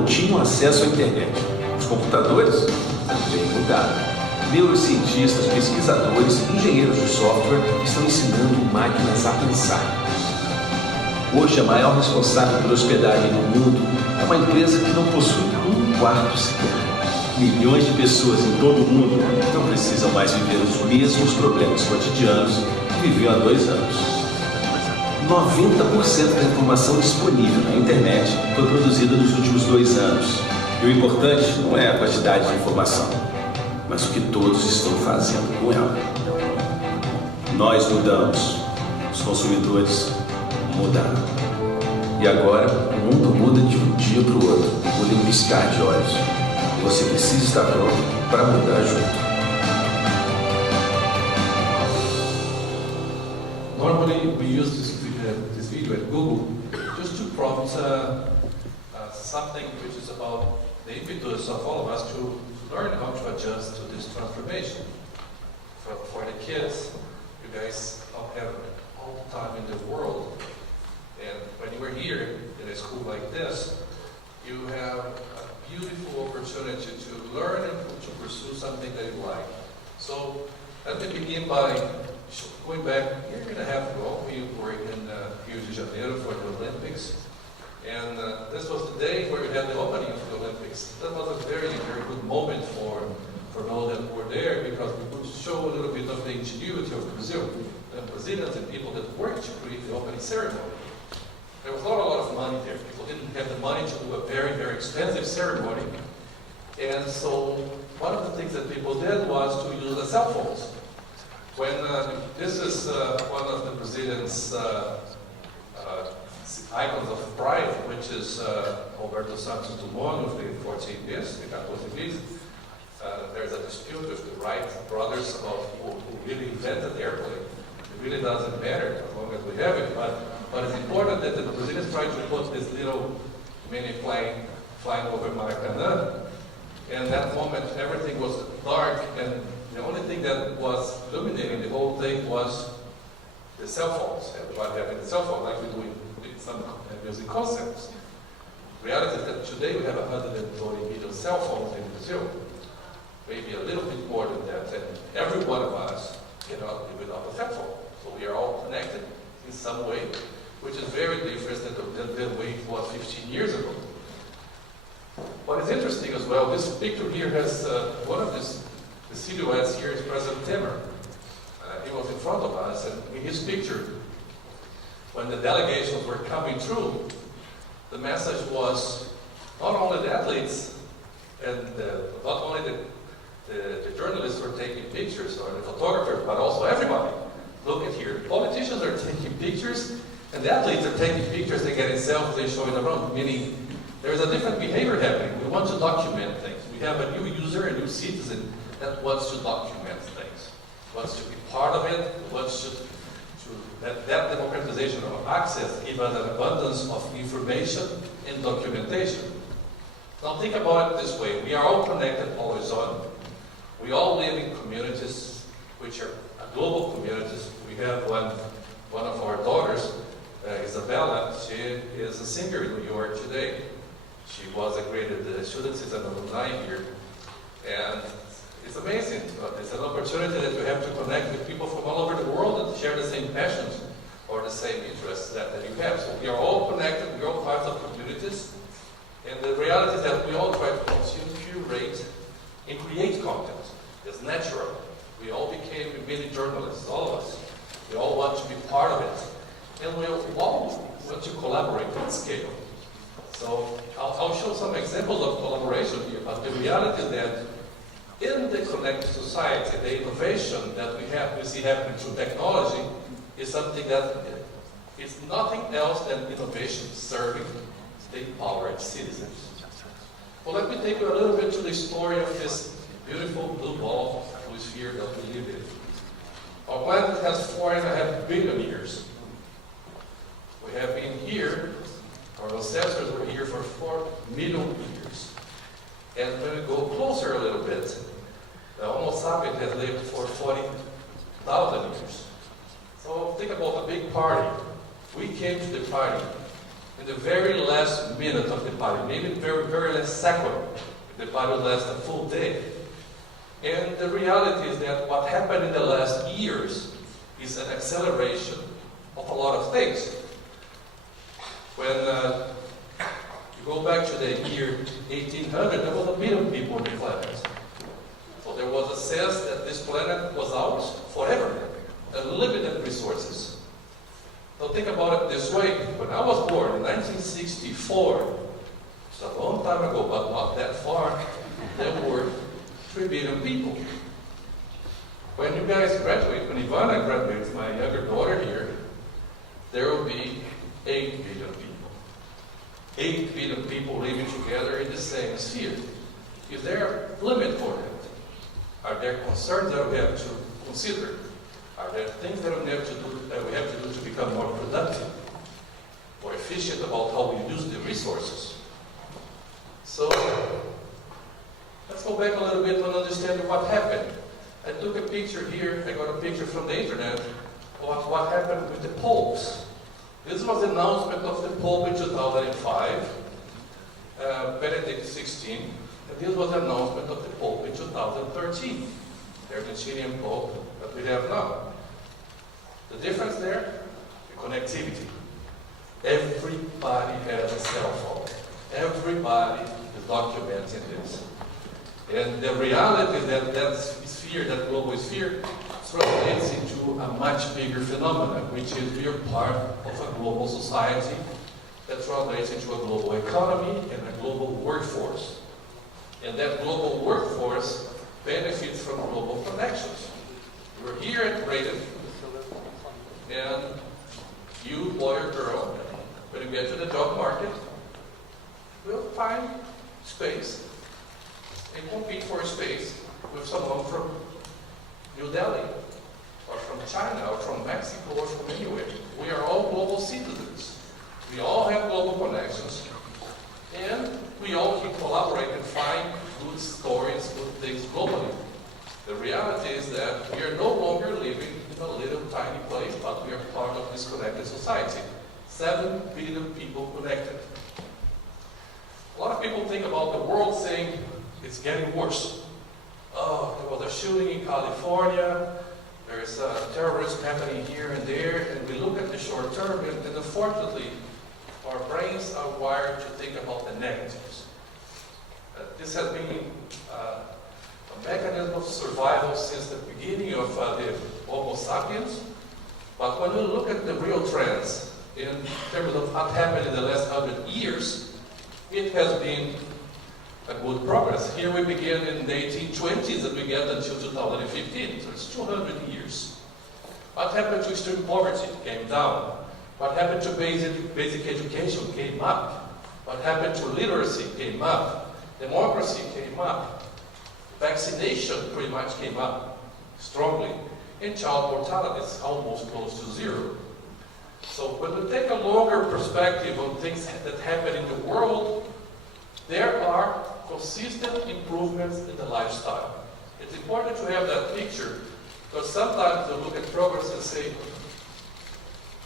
não tinham acesso à internet. Os computadores também mudaram. Neurocientistas, pesquisadores, engenheiros de software estão ensinando máquinas a pensar. Hoje, a maior responsável por hospedagem no mundo é uma empresa que não possui um quarto sequer. Milhões de pessoas em todo o mundo não precisam mais viver os mesmos problemas cotidianos que viviam há 2 anos. 90% da informação disponível na internet foi produzida nos últimos 2 anos. E o importante não é a quantidade de informação, mas o que todos estão fazendo com ela. Nós mudamos, os consumidores mudaram. E agora o mundo muda de um dia para o outro, por um piscar de olhos. E você precisa estar pronto para mudar junto. Normally we use this video at Google just to prompt something which is about the impetus of all of us to learn how to adjust to this transformation. For the kids, you guys all have all the time in the world, and when you are here in a school like this, you have a beautiful opportunity to learn and to pursue something that you like. So let me begin by going back a year and a half ago. We were in Rio de Janeiro for the Olympics, and this was the day where we had the opening of the Olympics. That was a very, very good moment for those that were there, because we could show a little bit of the ingenuity of Brazil, and Brazilians and people that worked to create the opening ceremony. There was not a lot of money there. People didn't have the money to do a very, very expensive ceremony. And so one of the things that people did was to use the cell phones. When this is one of the Brazilians' icons of pride, which is Alberto Santos Dumont with the 14 bis, the 14 bis. There's a dispute with the Wright brothers who really invented the airplane. It really doesn't matter as long as we have it, but it's important that the Brazilians try to put this little mini plane flying over Maracanã, and that moment everything was dark, and the only thing that was illuminating the whole thing was the cell phones. Everybody having a cell phone, like we do in some music concerts. Reality is that today we have 120 million cell phones in Brazil, maybe a little bit more than that, and every one of us cannot live without a cell phone. So we are all connected in some way, which is very different than the way it was 15 years ago. What is interesting as well, this picture here has one of the silhouettes here is President Temer. He was in front of us, and in his picture, when the delegations were coming through, the message was not only the athletes and not only the journalists were taking pictures, or the photographers, but also everybody. Look at here, politicians are taking pictures, and the athletes are taking pictures, they're getting selfies, they're showing around, meaning there's a different behavior happening. We want to document things. We have a new user, a new citizen that wants to document things, wants to be part of it, wants to that democratization of access gives us an abundance of information and documentation. Now think about it this way. We are all connected always on. We all live in communities which are global communities. We have one of our daughters, Isabella. She is a singer in New York today. She was a graded student, she's an alumni here. And it's amazing. It's an opportunity that we have to connect with people from all over the world that share the same passions or the same interests that you have. So we are all connected, we're all parts of communities. And the reality is that we all try to consume, curate, and create content. It's natural. We all became mini journalists, all of us. We all want to be part of it. And we all want to collaborate at scale. So I'll show some examples of collaboration here, but the reality is that in the connected society, the innovation that we see happening through technology is something that is nothing else than innovation serving the empowered citizens. Well, let me take you a little bit to the story of this beautiful blue ball, blue sphere that we live in. Our planet has 4.5 billion years. We have been here, our ancestors were here for 4 million years. And when we go closer a little bit, the Homo sapiens has lived for 40,000 years. So think about a big party. We came to the party, in the very last minute of the party, maybe the very, very last second. The party will last a full day. And the reality is that what happened in the last years is an acceleration of a lot of things. When you go back to the year 1800, there was 1 billion people on the planet. So there was a sense that this planet was ours forever, unlimited resources. So think about it this way. When I was born in 1964, it's a long time ago, but not that far, there were 3 billion people. When you guys graduate, when Ivana graduates, my younger daughter here, there will be 8 billion people. 8 billion people living together in the same sphere. Is there a limit for that? Are there concerns that we have to consider? Are there things that we have to do to become more productive, more efficient about how we use the resources? So let's go back a little bit and understand what happened. I took a picture here. I got a picture from the internet of what happened with the popes. This was the announcement of the Pope in 2005, Benedict XVI, and this was the announcement of the Pope in 2013, the Argentinian Pope that we have now. The difference there, the connectivity. Everybody has a cell phone. Everybody is documenting this. And the reality is that sphere, that global sphere, translates into a much bigger phenomenon, which is we are part of a global society that translates into a global economy and a global workforce. And that global workforce benefits from global connections. We're here at Braden, and you, boy or girl, when you get to the job market, will find space and compete for space with someone from New Delhi, or from China, or from Mexico, or from anywhere. We are all global citizens. We all have global connections, and we all can collaborate and find good stories, good things globally. The reality is that we are no longer living in a little tiny place, but we are part of this connected society. 7 billion people connected. A lot of people think about the world saying it's getting worse. Oh, there was a shooting in California, there's a terrorism happening here and there, and we look at the short term, and unfortunately, our brains are wired to think about the negatives. This has been a mechanism of survival since the beginning of the Homo sapiens, but when we look at the real trends in terms of what happened in the last 100 years, it has been a good progress. Here we began in the 1820s and we get until 2015, so it's 200 years. What happened to extreme poverty? Came down. What happened to basic education? Came up. What happened to literacy? Came up. Democracy came up. Vaccination pretty much came up strongly. And child mortality is almost close to zero. So when we take a longer perspective on things that happen in the world, there are consistent improvements in the lifestyle. It's important to have that picture, because sometimes we look at progress and say,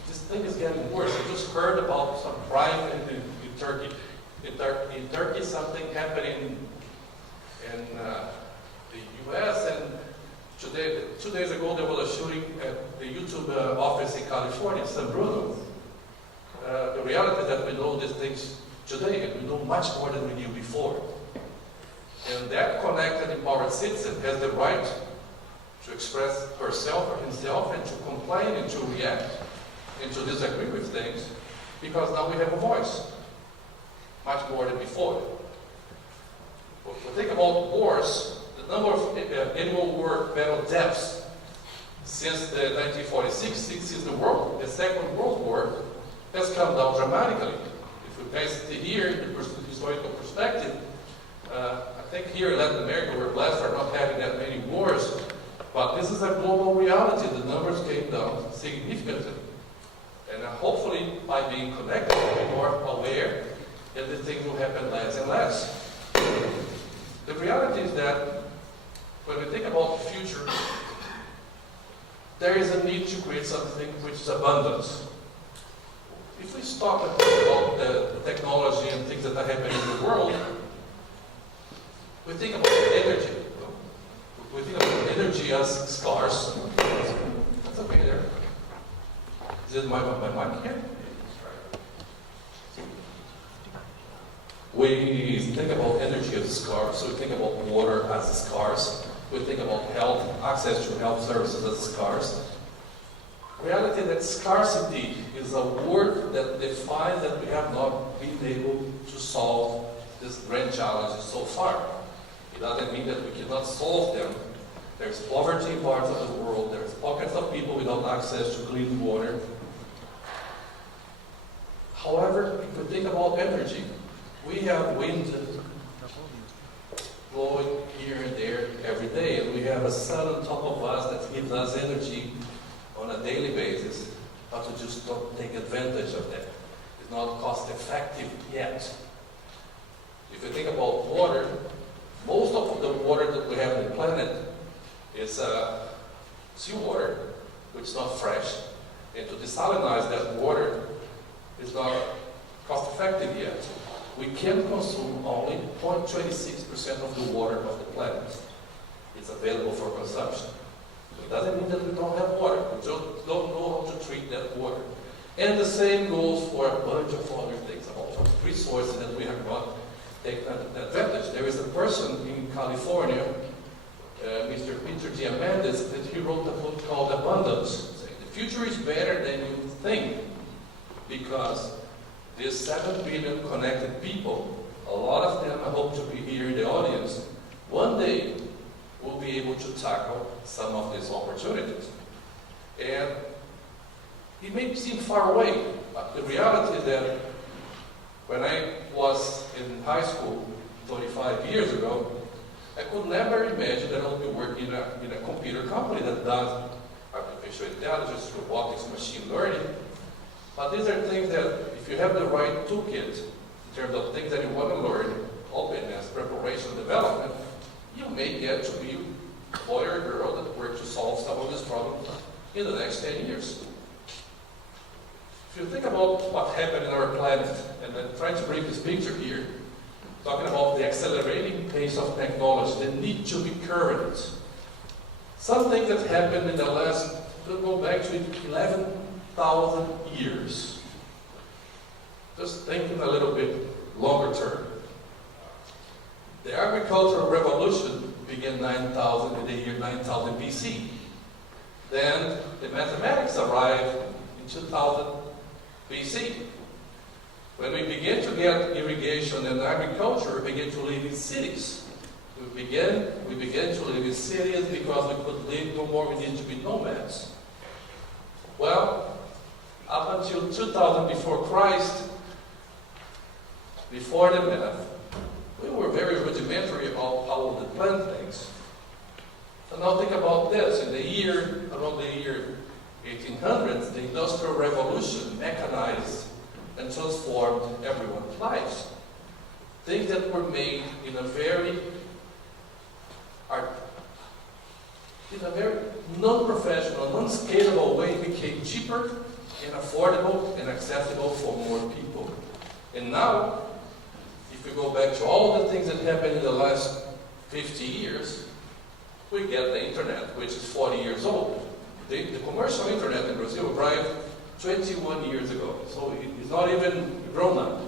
this thing is getting worse. I just heard about some crime in Turkey. In Turkey, something happening in the US, and 2 days ago there was a shooting at the YouTube office in California, San Bruno. The reality is that we know these things today, and we know much more than we knew before. And that connected, empowered citizen has the right to express herself or himself and to complain and to react and to disagree with things, because now we have a voice, much more than before. If we think about wars, the number of animal war battle deaths since the 1946, since the Second World War, has come down dramatically. If we place it here in the historical perspective, I think here in Latin America we're blessed for not having that many wars, but this is a global reality. The numbers came down significantly. And hopefully by being connected, we'll be more aware that the things will happen less and less. The reality is that when we think about the future, there is a need to create something which is abundance. if we stop and think about the technology and things that are happening in the world, we think about energy. We think about energy as scarce. That's okay there. Is it my mic here? We think about energy as scarce, so we think about water as scarce. We think about health, access to health services as scarce. Reality that scarcity is a word that defines that we have not been able to solve these grand challenges so far. It doesn't mean that we cannot solve them. There's poverty in parts of the world. There's pockets of people without access to clean water. However, if we think about energy, we have wind blowing here and there every day, and we have a sun on top of us that gives us energy on a daily basis, but we just don't take advantage of that. It's not cost effective yet. If you think about water, most of the water that we have on the planet is seawater, which is not fresh. And to desalinize that water is not cost effective yet. We can consume only 0.26% of the water of the planet. It's available for consumption. It doesn't mean that we don't have water. We just don't know how to treat that water. And the same goes for a bunch of other things, about resources that we have not taken advantage. There is a person in California, Mr. Peter Diamandis, that he wrote a book called Abundance, saying the future is better than you think, because there's 7 billion connected people. A lot of them, I hope to be here in the audience, one day will be able to tackle some of these opportunities. And it may seem far away, but the reality is that when I was in high school 35 years ago, I could never imagine that I would be working in a computer company that does artificial intelligence, robotics, machine learning. But these are things that, if you have the right toolkit, in terms of things that you want to learn, openness, preparation, development, you may get to be a boy or a girl that works to solve some of these problems in the next 10 years. If you think about what happened in our planet, and I'm trying to bring this picture here, talking about the accelerating pace of technology, the need to be current. Some things that happened in the last, we'll go back to 11,000 years. Just thinking a little bit longer term. The agricultural revolution began in the year 9000 BC. Then the mathematics arrived in 2000 BC. When we began to get irrigation and agriculture, we began to live in cities. We began to live in cities because we could live no more, we needed to be nomads. Well, up until 2000 before Christ, before the math, we were very rudimentary about how to plant things. And now think about this. Around the year 1800s, the Industrial Revolution mechanized and transformed everyone's lives. Things that were made in a very non-professional, non-scalable way became cheaper and affordable and accessible for more people. And now, if we go back to all the things that happened in the last 50 years, we get the internet, which is 40 years old. The commercial internet in Brazil arrived 21 years ago, so it's not even grown up.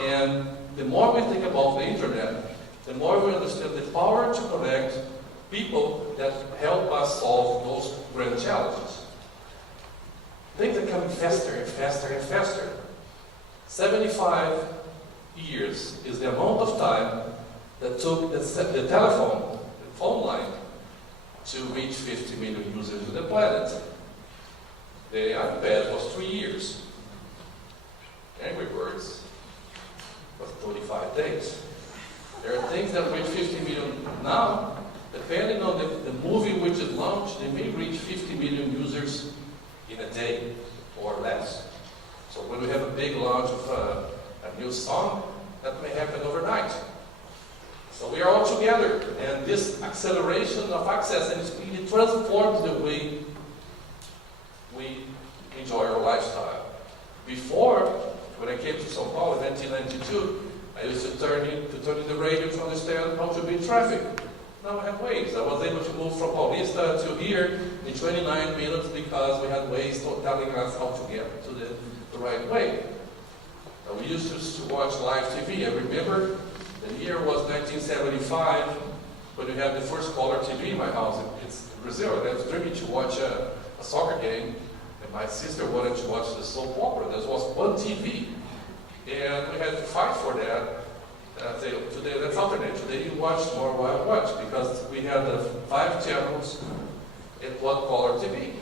And the more we think about the internet, the more we understand the power to connect people that help us solve those grand challenges. Things are coming faster and faster and faster. 75 years is the amount of time that took the telephone, the phone line, to reach 50 million users on the planet. The iPad was 3 years. Angry Birds was 35 days. There are things that reach 50 million now. Depending on the movie which is launched, they may reach 50 million users in a day or less. So when we have a big launch of a new song, that may happen overnight. So we are all together, and this acceleration of access and speed transforms the way we enjoy our lifestyle. Before traffic. Now we have Waze. I was able to move from Paulista to here in 29 minutes because we had Waze telling us how to get to the right way. We used to watch live TV. I remember the year was 1975 when we had the first color TV in my house. It's in Brazil, and I was dreaming to watch a soccer game, and my sister wanted to watch the soap opera. There was one TV, and we had to fight for that. Today, that's alternate. Today you watch more what I watch because we had 5 channels and one color TV.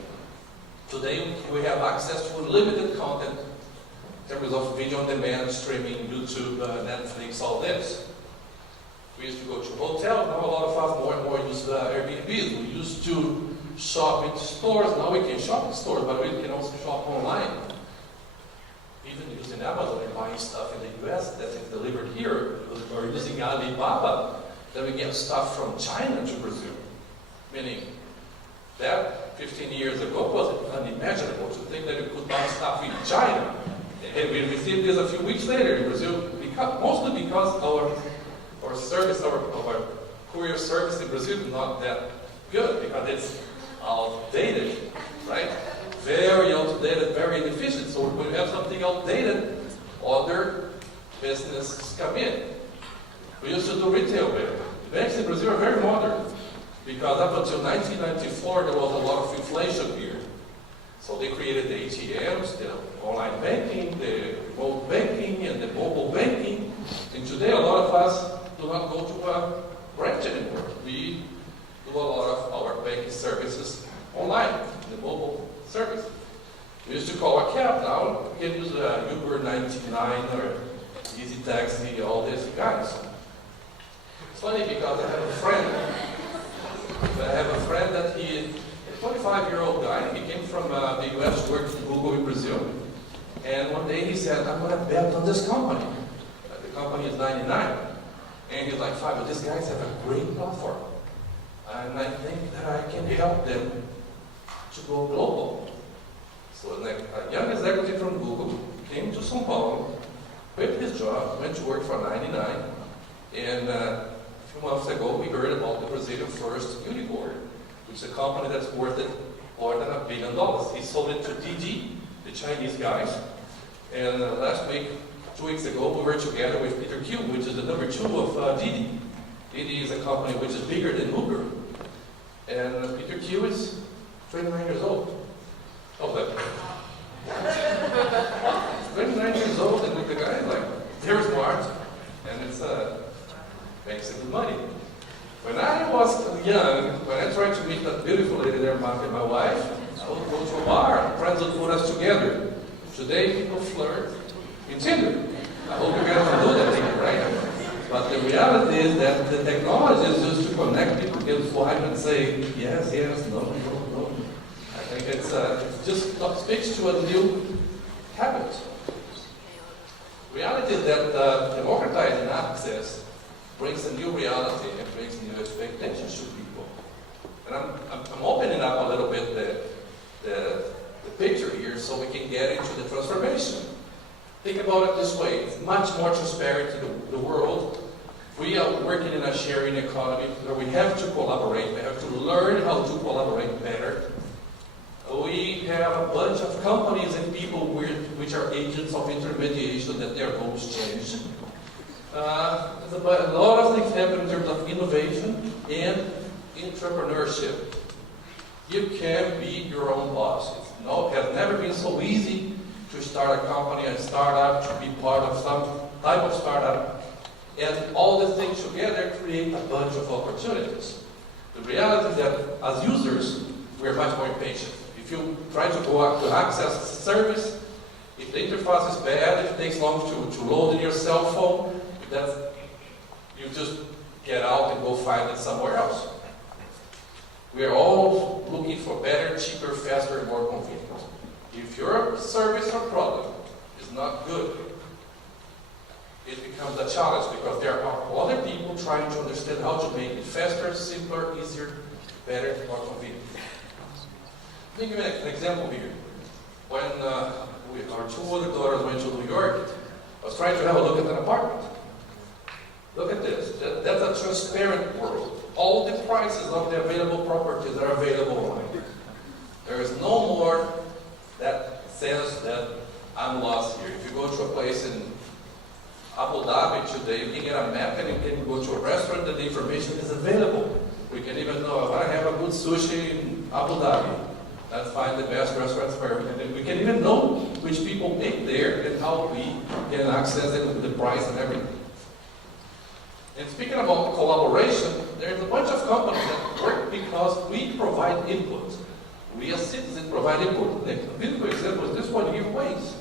Today we have access to unlimited content in terms of video on demand, streaming, YouTube, Netflix, all this. We used to go to hotels. Now a lot of us more and more use Airbnb. We used to shop in stores. Now we can shop in stores, but we can also shop online. Even using Amazon and buying stuff in the US that is delivered here, or using Alibaba, then we get stuff from China to Brazil. Meaning that 15 years ago was unimaginable to think that you could buy stuff in China. And we received this a few weeks later in Brazil, mostly because our service, our courier service in Brazil is not that good because it's outdated, right? Very outdated, very inefficient. So when we have something outdated, other businesses come in. We used to do retail better. Banks in Brazil are very modern because up until 1994 there was a lot of inflation here. So they created the ATMs, the online banking, the remote banking, and the mobile banking. And today a lot of us do not go to a branch anymore. We do a lot of our banking services online, the mobile service. We used to call a cab. Now we can use Uber 99 or Easy Taxi, all these guys. It's funny because I have a friend that he, a 25-year-old guy, he came from the US, worked at Google in Brazil. And one day he said, I'm going to bet on this company. The company is 99. And he's like, Fabio, these guys have a great platform. And I think that I can help them to go global. So a young executive from Google came to São Paulo, quit his job, went to work for 99, and a few months ago we heard about the Brazilian first unicorn, which is a company that's worth more than $1 billion. He sold it to Didi, the Chinese guys, and last week, 2 weeks ago, we were together with Peter Q, which is the number 2 of Didi. Didi is a company which is bigger than Uber, and Peter Q is 29 years old. Oh, but 29 years old, and the guy is like, very smart, and it's makes good money. When I was young, when I tried to meet that beautiful lady there, my wife, I would go to a bar, and friends would put us together. Today, people flirt in Tinder. I hope you guys don't do that thing, right? But the reality is that the technology is just to connect people, give swipe and say, yes, yes, no, no, no. I think it just speaks to a new habit. Reality is that democratizing access brings a new reality and brings new expectations to people. And I'm opening up a little bit the picture here so we can get into the transformation. Think about it this way. It's much more transparent to the world. We are working in a sharing economy where we have to collaborate. We have to learn how to collaborate better. We have a bunch of companies and people which are agents of intermediation that their goals change. There's a lot of things happen in terms of innovation and entrepreneurship. You can be your own boss. It has never been so easy to start a company, a startup, to be part of some type of startup. And all the things together create a bunch of opportunities. The reality is that as users, we're much more impatient. If you try to go up to access a service, if the interface is bad, if it takes long to load in your cell phone, you just get out and go find it somewhere else. We are all looking for better, cheaper, faster, and more convenient. If your service or product is not good, it becomes a challenge because there are other people trying to understand how to make it faster, simpler, easier, better, more convenient. Let me give you an example here. When our 2 older daughters went to New York, I was trying to have a look at an apartment. Look at this. That's a a transparent world. All the prices of the available properties are available online. There is no more that sense that I'm lost here. If you go to a place in Abu Dhabi today, you can get a map and you can go to a restaurant and the information is available. We can even know, I want to have a good sushi in Abu Dhabi. Let's find the best restaurants for everything. And we can even know which people ate there and how we can access it with the price and everything. And speaking about collaboration, there's a bunch of companies that work because we provide input. We as citizens provide input. A beautiful example is this one here, Waze.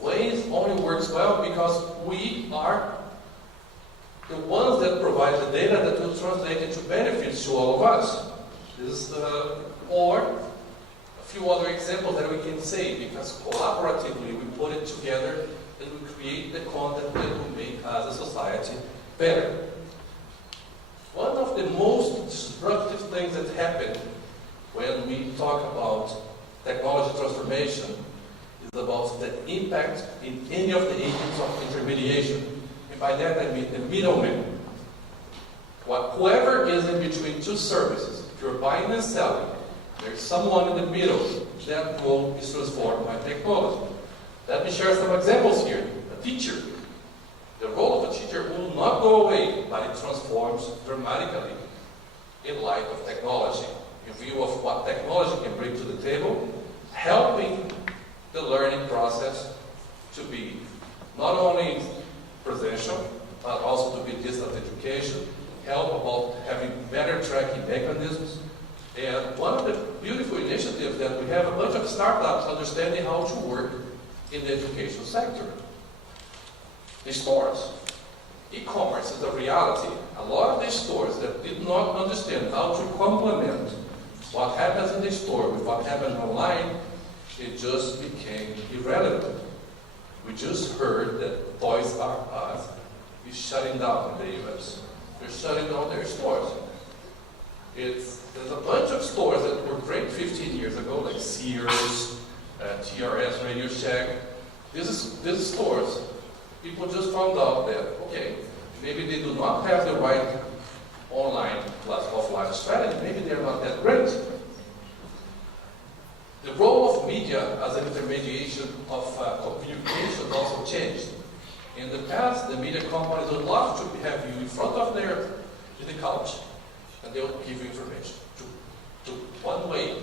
Waze only works well because we are the ones that provide the data that will translate into benefits to all of us. Or a few other examples that we can say, because collaboratively we put it together and we create the content that will make us a society better. One of the most disruptive things that happen when we talk about technology transformation is about the impact in any of the agents of intermediation. And by that I mean the middleman. Whoever is in between two services, if you're buying and selling, there's someone in the middle. That role is transformed by technology. Let me share some examples here. A teacher. The role of a teacher will not go away, but it transforms dramatically in light of technology. In view of what technology can bring to the table, helping the learning process to be not only presential, but also to be distance education, help about having better tracking mechanisms. And one of the beautiful initiatives that we have a bunch of startups understanding how to work in the education sector. The stores. E-commerce is a reality. A lot of these stores that did not understand how to complement what happens in the store with what happens online, it just became irrelevant. We just heard that Toys R Us is shutting down in the US. They're shutting down their stores. There's a bunch of stores that were great 15 years ago, like Sears, TRS, Radio Shack. These stores, people just found out that, okay, maybe they do not have the right online plus offline strategy, maybe they're not that great. The role of media as an intermediation of communication also changed. In the past, the media companies would love to have you in front of the couch, and they'll give you information to one way.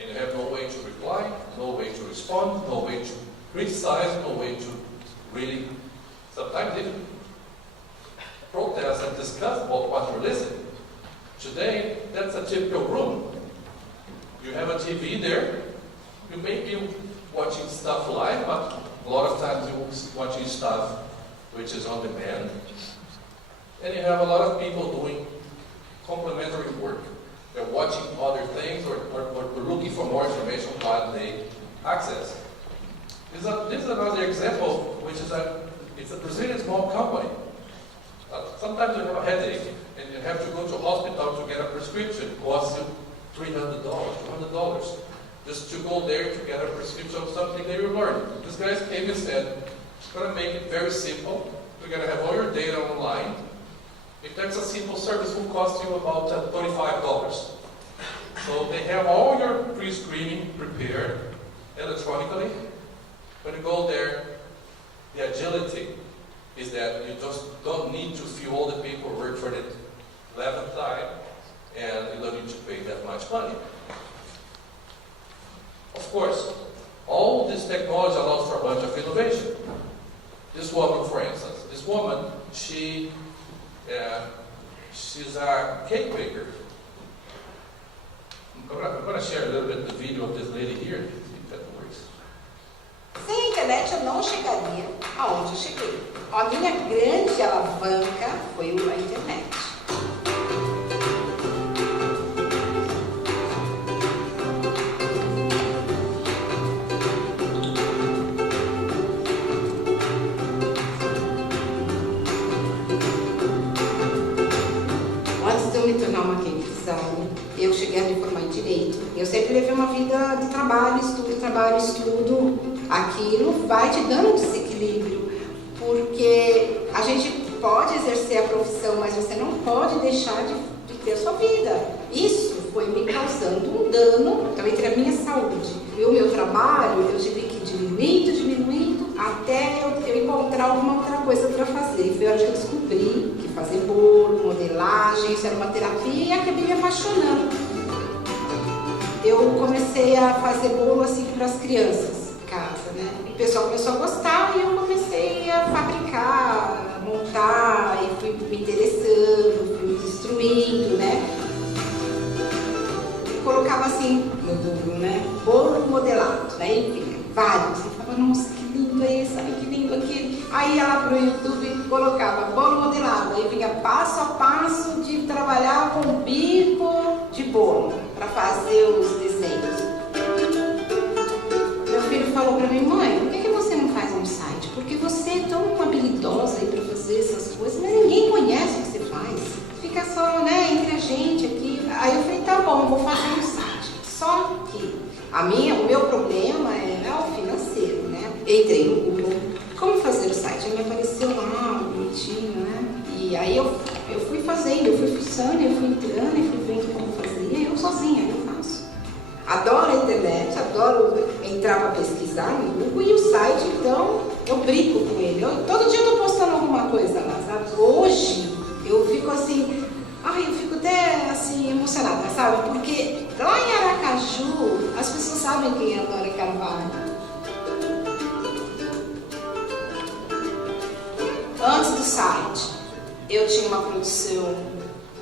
And you have no way to reply, no way to respond, no way to criticize, no way to really, sometimes even protest and discuss about what you're listening. Today, that's a typical room. You have a TV there. You may be watching stuff live, but a lot of times you're watching stuff which is on demand. And you have a lot of people doing complementary work. They're watching other things or looking for more information while they access. This is another example, which is it's a Brazilian small company. Sometimes you have a headache and you have to go to a hospital to get a prescription. It costs you $300, $200, just to go there to get a prescription of something that you learned. This guy came and said, we're going to make it very simple. We're going to have all your data online. If that's a simple service, it will cost you about $35. So they have all your pre-screening prepared electronically. When you go there, the agility is that you just don't need to fill all the paperwork for the 11th time, and you don't need to pay that much money. Of course, all this technology allows for a bunch of innovation. This woman, for instance, she's a cake baker. I'm going to share a little bit the video of this lady here, see if that works. Sem a internet eu não chegaria aonde eu cheguei. A minha grande alavanca foi a internet. Antes de eu me tornar uma queimizão, eu cheguei a me formar em Direito. Eu sempre levei uma vida de trabalho, estudo. Aquilo vai te dando um desequilíbrio, porque a gente pode exercer a profissão, mas você não pode deixar de ter a sua vida. Isso foi me causando um dano, então, entre a minha saúde e o meu trabalho, eu tive que ir diminuindo, até eu encontrar alguma outra coisa para fazer. E foi a hora que eu descobri que fazer bolo, modelagem, isso era uma terapia, e acabei me apaixonando. Eu comecei a fazer bolo assim para as crianças em casa, né? E o pessoal começou a gostar e eu comecei a fabricar, a montar, e fui me interessando, fui me instruindo, né? E colocava assim no Google, né? Bolo modelado, né? Enfim, vários. Eu falava, nossa, que lindo é esse, ai, que lindo aquele. Aí ia lá pro YouTube e colocava bolo modelado. Aí vinha passo a passo de trabalhar com bico de bolo para fazer os desenhos. Meu filho falou para mim, mãe, por que você não faz um site? Porque você é tão habilidosa aí para fazer essas coisas, mas ninguém conhece o que você faz. Fica só, né, entre a gente aqui. Aí eu falei, tá bom, vou fazer um site. Só que o meu problema era o financeiro, né? Entrei no Google, como fazer o site? Aí me apareceu lá, bonitinho, né? E aí eu fui fazendo, eu fui fuçando, eu fui entrando e fui vendo como fazia. Eu sozinha, eu faço. Adoro a internet, adoro entrar para pesquisar no Google, e o site, então, eu brinco com ele. Todo dia eu estou postando alguma coisa lá, sabe? Hoje, eu fico assim, eu fico até assim emocionada, sabe? Porque lá em Aracaju, as pessoas sabem quem é a Dora Carvalho. Antes do site, eu tinha uma produção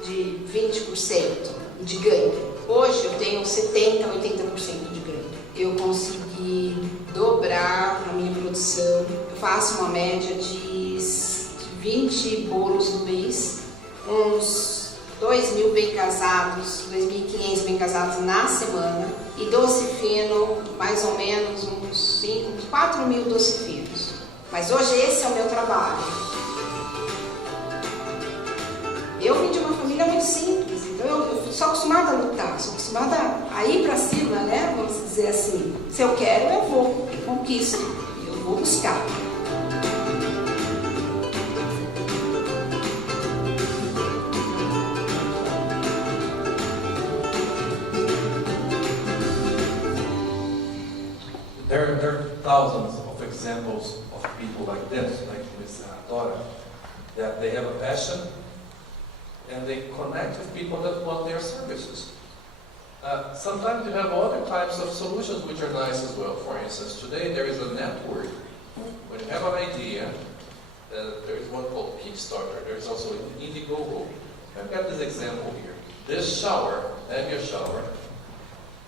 de 20% de ganho. Hoje eu tenho 70%, 80% de ganho. Eu consegui dobrar a minha produção. Eu faço uma média de 20 bolos no mês, uns 2.000 bem casados, 2.500 bem casados na semana, e doce fino, mais ou menos uns 4.000 doce finos. Mas hoje esse é o meu trabalho. Eu vim de uma família muito simples, então eu sou acostumada a lutar, sou acostumada a ir para cima, né? Vamos dizer assim. Se eu quero, eu vou, eu conquisto, eu vou buscar. There are thousands of examples of people like this, like Miss Dora, that they have a passion and they connect with people that want their services. Sometimes you have other types of solutions which are nice as well. For instance, today there is a network. When you have an idea, there is one called Kickstarter. There is also Indiegogo. I've got this example here. This shower, Fabio shower,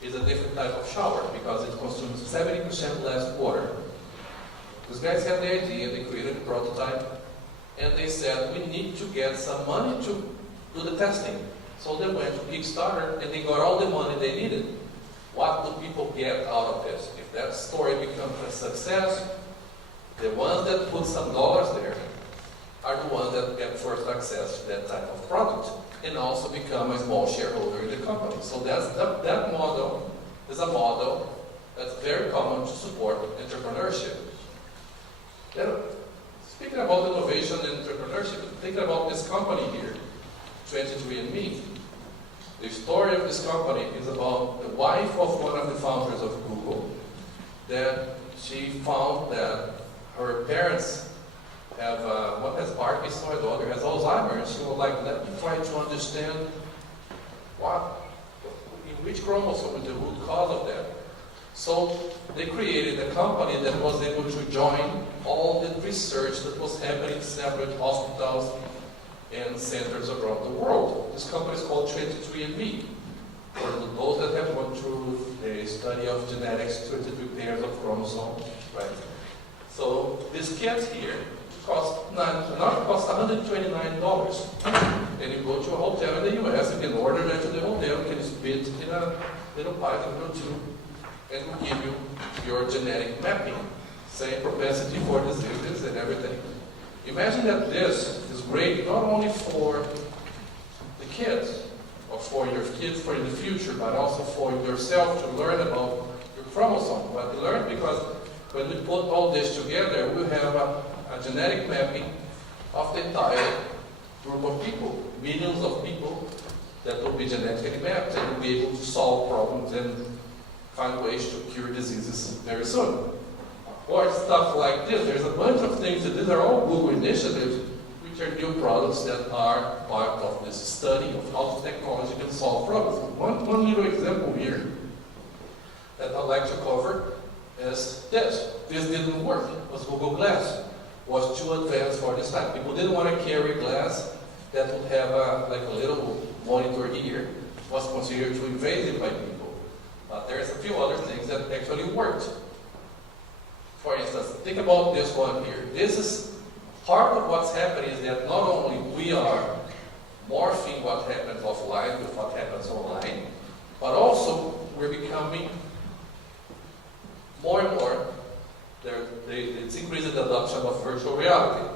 is a different type of shower because it consumes 70% less water. These guys had the idea, they created a prototype, and they said, we need to get some money to do the testing. So they went to Kickstarter and they got all the money they needed. What do people get out of this? If that story becomes a success, the ones that put some dollars there are the ones that get first access to that type of product and also become a small shareholder in the company. So that model is a model that's very common to support entrepreneurship. Then, speaking about innovation and entrepreneurship, thinking about this company here, 23andMe. The story of this company is about the wife of one of the founders of Google, that she found that her parents have, one has Parkinson's, her daughter has Alzheimer's, and she was like, let me try to understand in which chromosome is the root cause of that. So they created a company that was able to join all the research that was happening in separate hospitals and centers around the world. This company is called 23andMe. For those that have gone through the study of genetics, 23 pairs of chromosomes, right? So this kit here costs $129. And you go to a hotel in the US, you can order that to the hotel, you can spit in a little python or two, and will give you your genetic mapping, same propensity for diseases and everything. Imagine that this is great not only for the kids, or for your kids for in the future, but also for yourself to learn about your chromosome. But to learn because when we put all this together, we have a genetic mapping of the entire group of people, millions of people that will be genetically mapped and will be able to solve problems and find ways to cure diseases very soon. Or stuff like this. There's a bunch of things that these are all Google initiatives, which are new products that are part of this study of how technology can solve problems. One little example here that I'd like to cover is this. This didn't work. It was Google Glass. It was too advanced for this time. People didn't want to carry glass that would have like a little monitor here. It was considered too invasive by people. But there's a few other things that actually worked. For instance, think about this one here. This is part of what's happening is that not only we are morphing what happens offline with what happens online, but also we're becoming more and more, it's increasing the adoption of virtual reality.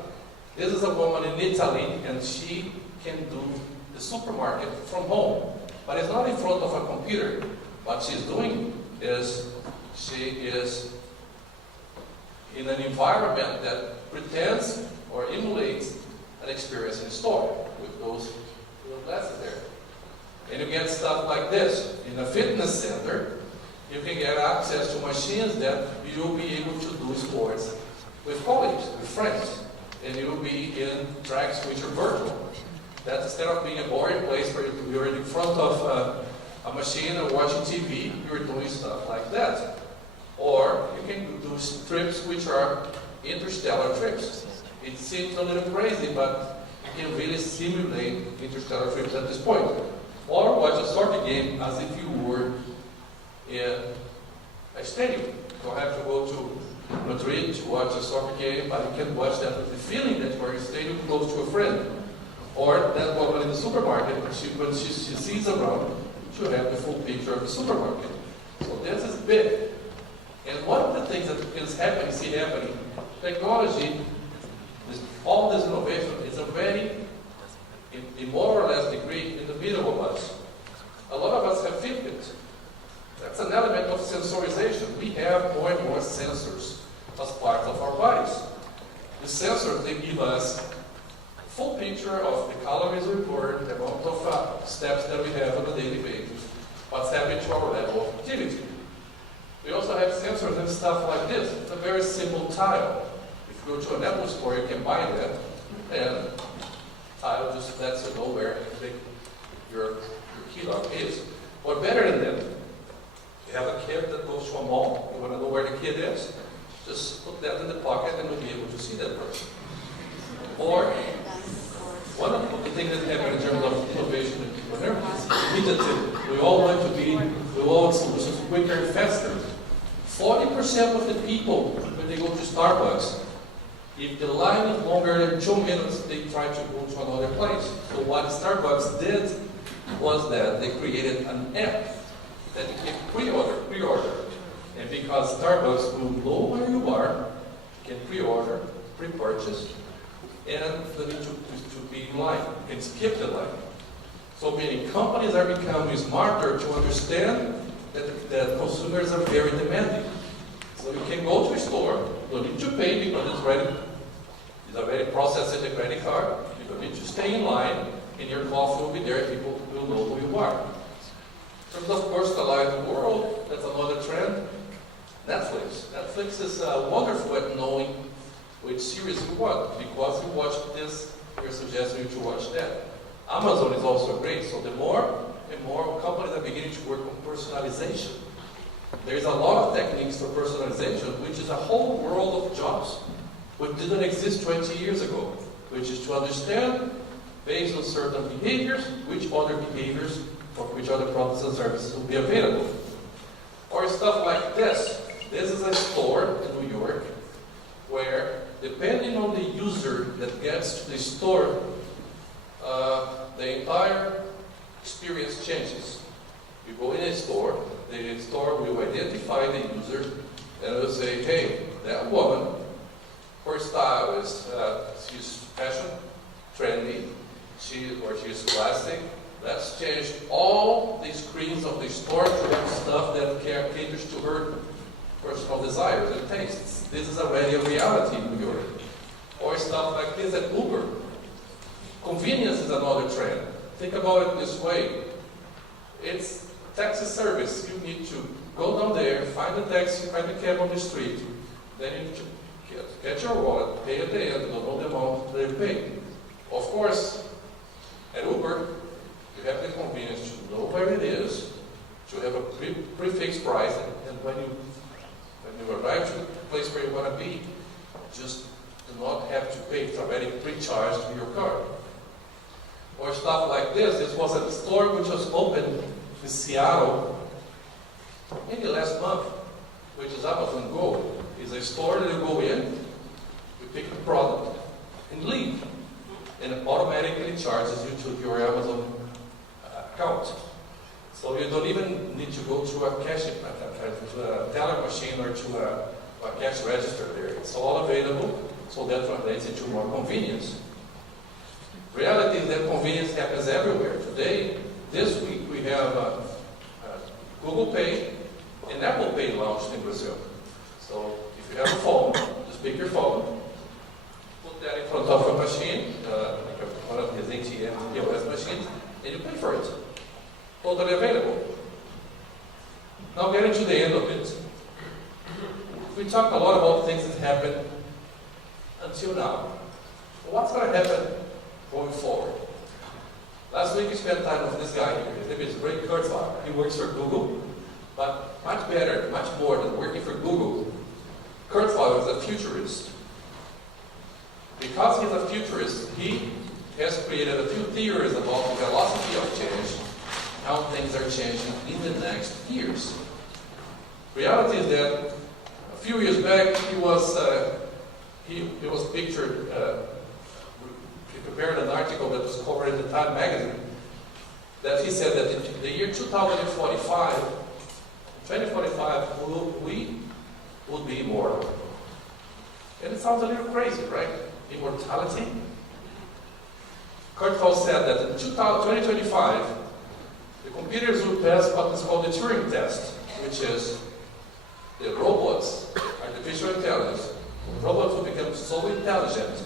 This is a woman in Italy, and she can do the supermarket from home. But it's not in front of a computer. What she's doing is she is in an environment that pretends or emulates an experience in a store with those little glasses there. And you get stuff like this. In a fitness center, you can get access to machines that you'll be able to do sports with colleagues, with friends. And you'll be in tracks which are virtual. That instead of being a boring place where you're in front of a machine or watching TV, you're doing stuff like that. Or you can do trips which are interstellar trips. It seems a little crazy, but you can really simulate interstellar trips at this point. Or watch a soccer game as if you were in a stadium. You don't have to go to Madrid to watch a soccer game, but you can watch that with the feeling that you're in a stadium close to a friend. Or that woman in the supermarket, when she sees around, she'll have the full picture of the supermarket. So this is big. And one of the things that is happening, technology, all this innovation is already, in more or less degree, in the middle of us. A lot of us have Fitbit. That's an element of sensorization. We have more and more sensors as part of our bodies. The sensors, they give us full picture of the calories we burn, the amount of steps that we have on a daily basis, what's happening to our level of activity. We also have sensors and stuff like this. It's a very simple tile. If you go to an Apple store, you can buy that, and tile just lets you know where your key is. But better than that, you have a kid that goes to a mall, you want to know where the kid is, just put that in the pocket and you'll be able to see that person. Or, one of the things that happens in terms of innovation and entrepreneurship is imitative. We all want solutions quicker and faster. 40% of the people, when they go to Starbucks, if the line is longer than 2 minutes, they try to go to another place. So what Starbucks did was that they created an app that you can pre-order. And because Starbucks will know where you are, you can pre-order, pre-purchase, and you need to be in line. You can skip the line. So many companies are becoming smarter to understand that consumers are very demanding. So you can go to a store, you don't need to pay because it's already processed in the credit card. You don't need to stay in line, and your coffee will be there, people will know who you are. In terms of personalized world, that's another trend. Netflix. Netflix is wonderful at knowing which series you want. Because you watch this, we're suggesting you to watch that. Amazon is also great. So the more and more companies are beginning to work on personalization. There's a lot of techniques for personalization, which is a whole world of jobs which didn't exist 20 years ago, which is to understand, based on certain behaviors, which other behaviors for which other products and services will be available. Or stuff like this. This is a store in New York where, depending on the user that gets to the store, the entire experience changes. You go in a store, the store will identify the user and will say, hey, that woman, her style is, she's fashion, trendy, she's classic. Let's change all the screens of the store to have stuff that caters to her personal desires and tastes. This is already a reality in New York. Or stuff like this at Uber. Convenience is another trend. Think about it this way. It's taxi service. You need to go down there, find a taxi, find a cab on the street. Then you need to get your wallet, pay at the end, don't know the amount that you pay. Of course, at Uber, you have the convenience to know where it is, to have a prefixed price, and when you arrive to the place where you want to be, just do not have to pay. It's already pre-charged to your card. Or stuff like this. This was a store which was opened in Seattle maybe last month, which is Amazon Go. It's a store that you go in, you pick the product, and leave. And it automatically charges you to your Amazon account. So you don't even need to go to a teller machine or to a cash register there. It's all available, so that translates into more convenience. Reality is that convenience happens everywhere. Today, this week, we have Google Pay and Apple Pay launched in Brazil. So if you have a phone, just pick your phone, put that in front of a machine, like one of these ATM POS machines, and you pay for it. Totally available. Now getting to the end of it. We talk a lot about things that happened until now. What's going to happen going forward? Last week we spent time with this guy here. His name is Ray Kurzweil. He works for Google, but much better, much more than working for Google. Kurzweil is a futurist. Because he's a futurist, he has created a few theories about the velocity of change, how things are changing in the next years. Reality is that a few years back he was pictured. He prepared an article that was covered in the Time magazine that he said that in the year 2045, we will be immortal. And it sounds a little crazy, right? Immortality. Kurzweil said that in 2025, the computers will pass what is called the Turing test, which is the robots, artificial intelligence. Robots will become so intelligent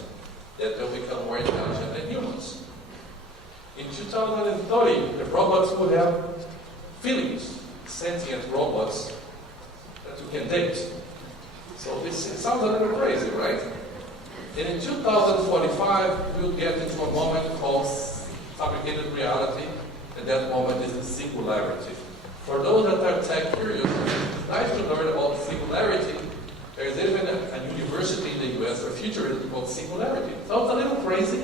that they'll become more intelligent than humans. In 2030, the robots will have feelings, sentient robots that you can date. So it sounds a little crazy, right? And in 2045, we'll get into a moment called fabricated reality, and that moment is the singularity. For those that are tech curious, it's nice to learn about singularity. There is even a university in the US, or futurism, called Singularity. Sounds a little crazy,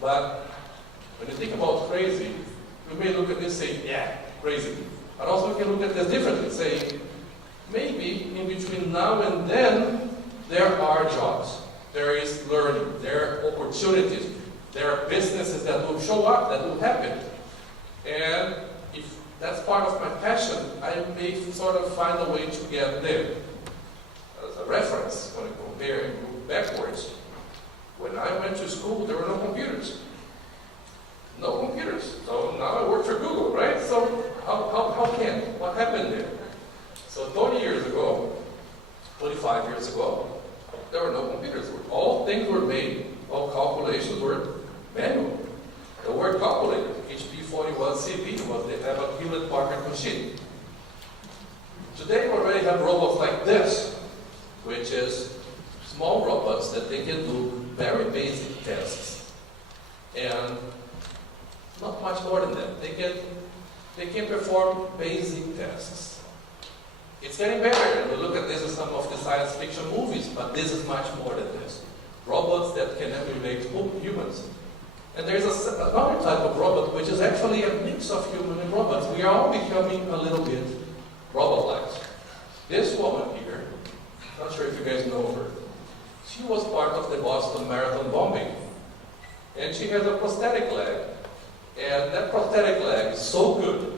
but when you think about crazy, we may look at this and say, yeah, crazy. But also we can look at this differently, say, maybe in between now and then, there are jobs, there is learning, there are opportunities, there are businesses that will show up, that will happen. And if that's part of my passion, I may sort of find a way to get there. As a reference, when I compare and go backwards, when I went to school, there were no computers. No computers. So now I work for Google, right? So how can? What happened there? So 20 years ago, 25 years ago, there were no computers. All things were made, all calculations were manual. The word calculator, HP 41CP, was the Hewlett Packard machine. Today we already have robots like this, which is small robots that they can do very basic tasks. And not much more than that. They can perform basic tasks. It's getting better, and we look at this as some of the science fiction movies, but this is much more than this. Robots that can emulate humans. And there's another type of robot which is actually a mix of human and robots. We are all becoming a little bit robot-like. This woman here, not sure if you guys know her, she was part of the Boston Marathon bombing. And she has a prosthetic leg. And that prosthetic leg is so good.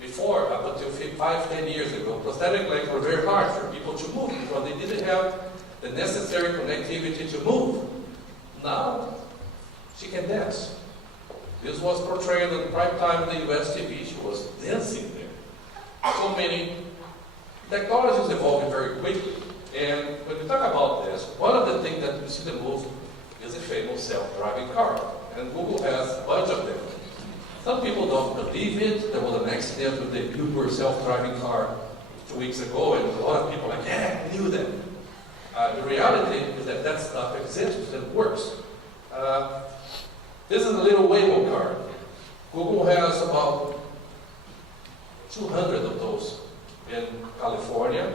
Before, up until 5-10 years ago, prosthetic legs were very hard for people to move because they didn't have the necessary connectivity to move. Now, she can dance. This was portrayed on prime time in the US TV. She was dancing there. So many technologies evolving very quickly. And when we talk about this, one of the things that we see the most is a famous self-driving car. And Google has a bunch of them. Some people don't believe it. There was an accident with the Uber self-driving car 2 weeks ago, and a lot of people are like, yeah, I knew that. The reality is that that stuff exists and works. This is a little Waymo car. Google has about 200 of those in California,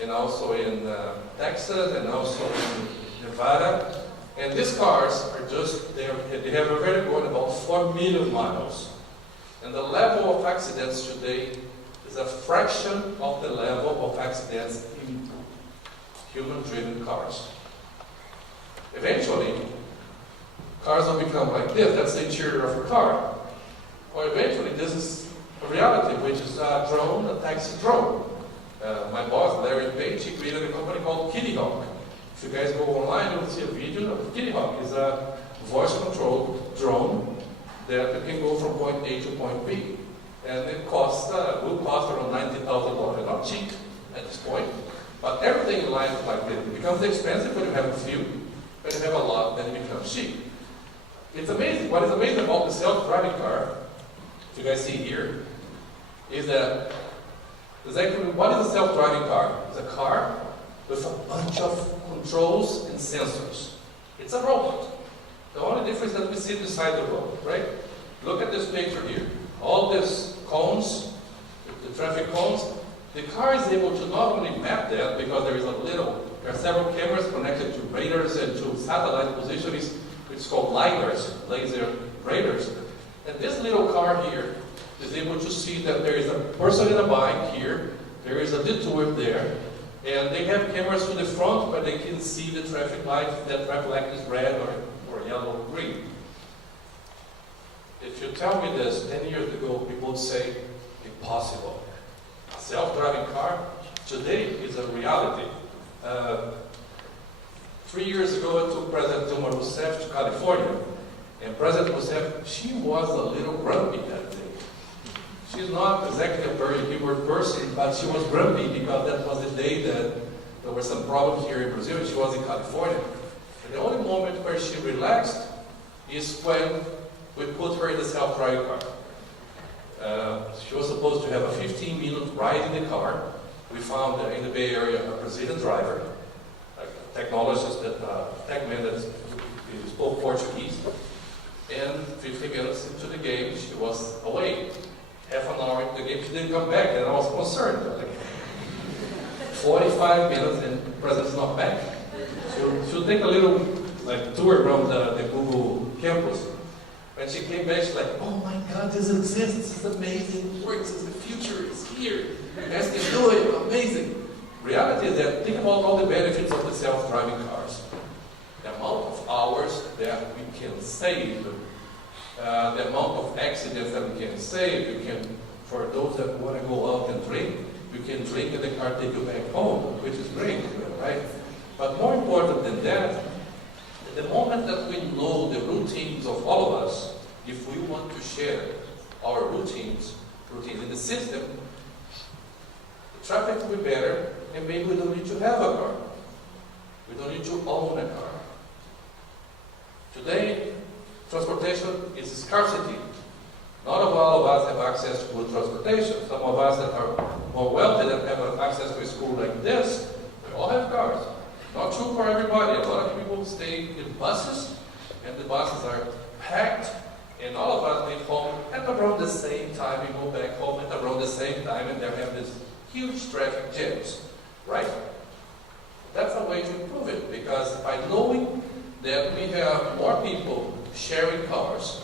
and also in Texas, and also in Nevada. And these cars are just, they have already gone about 4 million miles. And the level of accidents today is a fraction of the level of accidents in human-driven cars. Eventually, cars will become like this. That's the interior of a car. Or eventually, this is a reality, which is a drone, a taxi drone. My boss, Larry Page, he created a company called Kitty Hawk. If you guys go online, you'll see a video of Kitty Hawk. It's a voice-controlled drone that can go from point A to point B. And it will cost around $90,000. Not cheap at this point, but everything in life is like this. It becomes expensive when you have a few. When you have a lot, then it becomes cheap. It's amazing. What is amazing about the self-driving car, if you guys see here, is that exactly what is a self-driving car? It's a car with a bunch of controls and sensors. It's a robot. The only difference is that we sit beside the road, right? Look at this picture here. All these cones, the traffic cones, the car is able to not only map that because there are several cameras connected to radars and to satellite positioning, which is called LiDARs, laser radars. And this little car here is able to see that there is a person in a bike here, there is a detour there, and they have cameras to the front where they can see the traffic light, if that traffic light is red or yellow or green. If you tell me this 10 years ago, people would say, impossible. A self-driving car today is a reality. 3 years ago, I took President Dilma Rousseff to California, and President Rousseff, she was a little grumpy that day. She's not exactly a very humorous person, but she was grumpy because that was the day that there were some problems here in Brazil, and she was in California. And the only moment where she relaxed is when we put her in the self-driving car. She was supposed to have a 15-minute ride in the car. We found in the Bay Area a Brazilian driver, a technologist, tech man that spoke Portuguese. And 15 minutes into the game, she was away. Half an hour into the game, she didn't come back, and I was concerned. Like, 45 minutes and the president's not back. She'll take a little tour around the Google campus. When she came back, she's like, oh my God, this exists, this is amazing, it works, the future is here. You guys can do it, amazing. Reality is that, think about all the benefits of the self-driving cars. The amount of hours that we can save, the amount of accidents that we can save. You can, for those that want to go out and drink, you can drink in the car, take you back home, which is great, right? But more important than that, the moment that we know the routines of all of us, if we want to share our routines in the system, the traffic will be better, and maybe we don't need to have a car. We don't need to own a car. Today, transportation is a scarcity. Not all of us have access to good transportation. Some of us that are more wealthy that have access to a school like this, we all have cars. Not true for everybody. A lot of people stay in buses, and the buses are packed, and all of us leave home at around the same time. We go back home at around the same time, and there have these huge traffic jams, right? That's a way to improve it, because by knowing that we have more people sharing cars,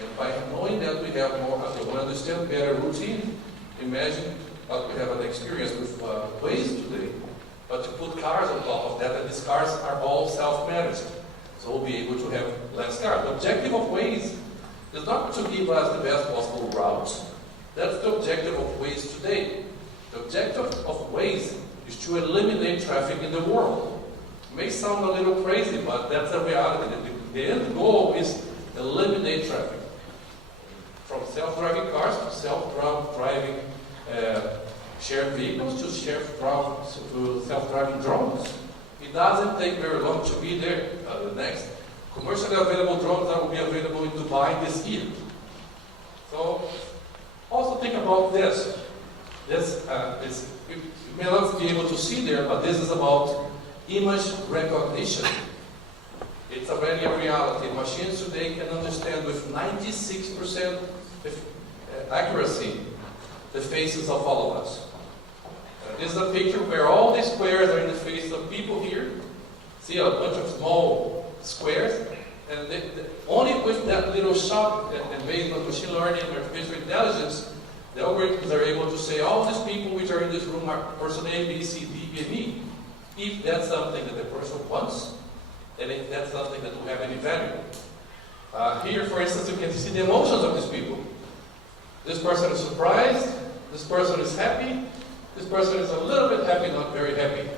and by knowing that we have more, we understand better routine, imagine what we have an experience with Waze today. But to put cars on top of that, and these cars are all self-managed. So we'll be able to have less cars. The objective of Waze is not to give us the best possible routes. That's the objective of Waze today. The objective of Waze is to eliminate traffic in the world. It may sound a little crazy, but that's the reality. The end goal is eliminate traffic. From self-driving cars to self-driving shared vehicles to self-driving drones. It doesn't take very long to be there. The next Commercially available drones that will be available in Dubai this year. So, also think about this. You may not be able to see there, but this is about image recognition. It's already a reality. Machines today can understand with 96% accuracy the faces of all of us. This is a picture where all these squares are in the face of people here. See a bunch of small squares, and only with that little shot and based on machine learning and artificial intelligence, the algorithms are able to say all these people which are in this room are person A, B, C, D, and E. If that's something that the person wants, and if that's something that will have any value. Here, for instance, you can see the emotions of these people. This person is surprised, this person is happy, this person is a little bit happy, not very happy.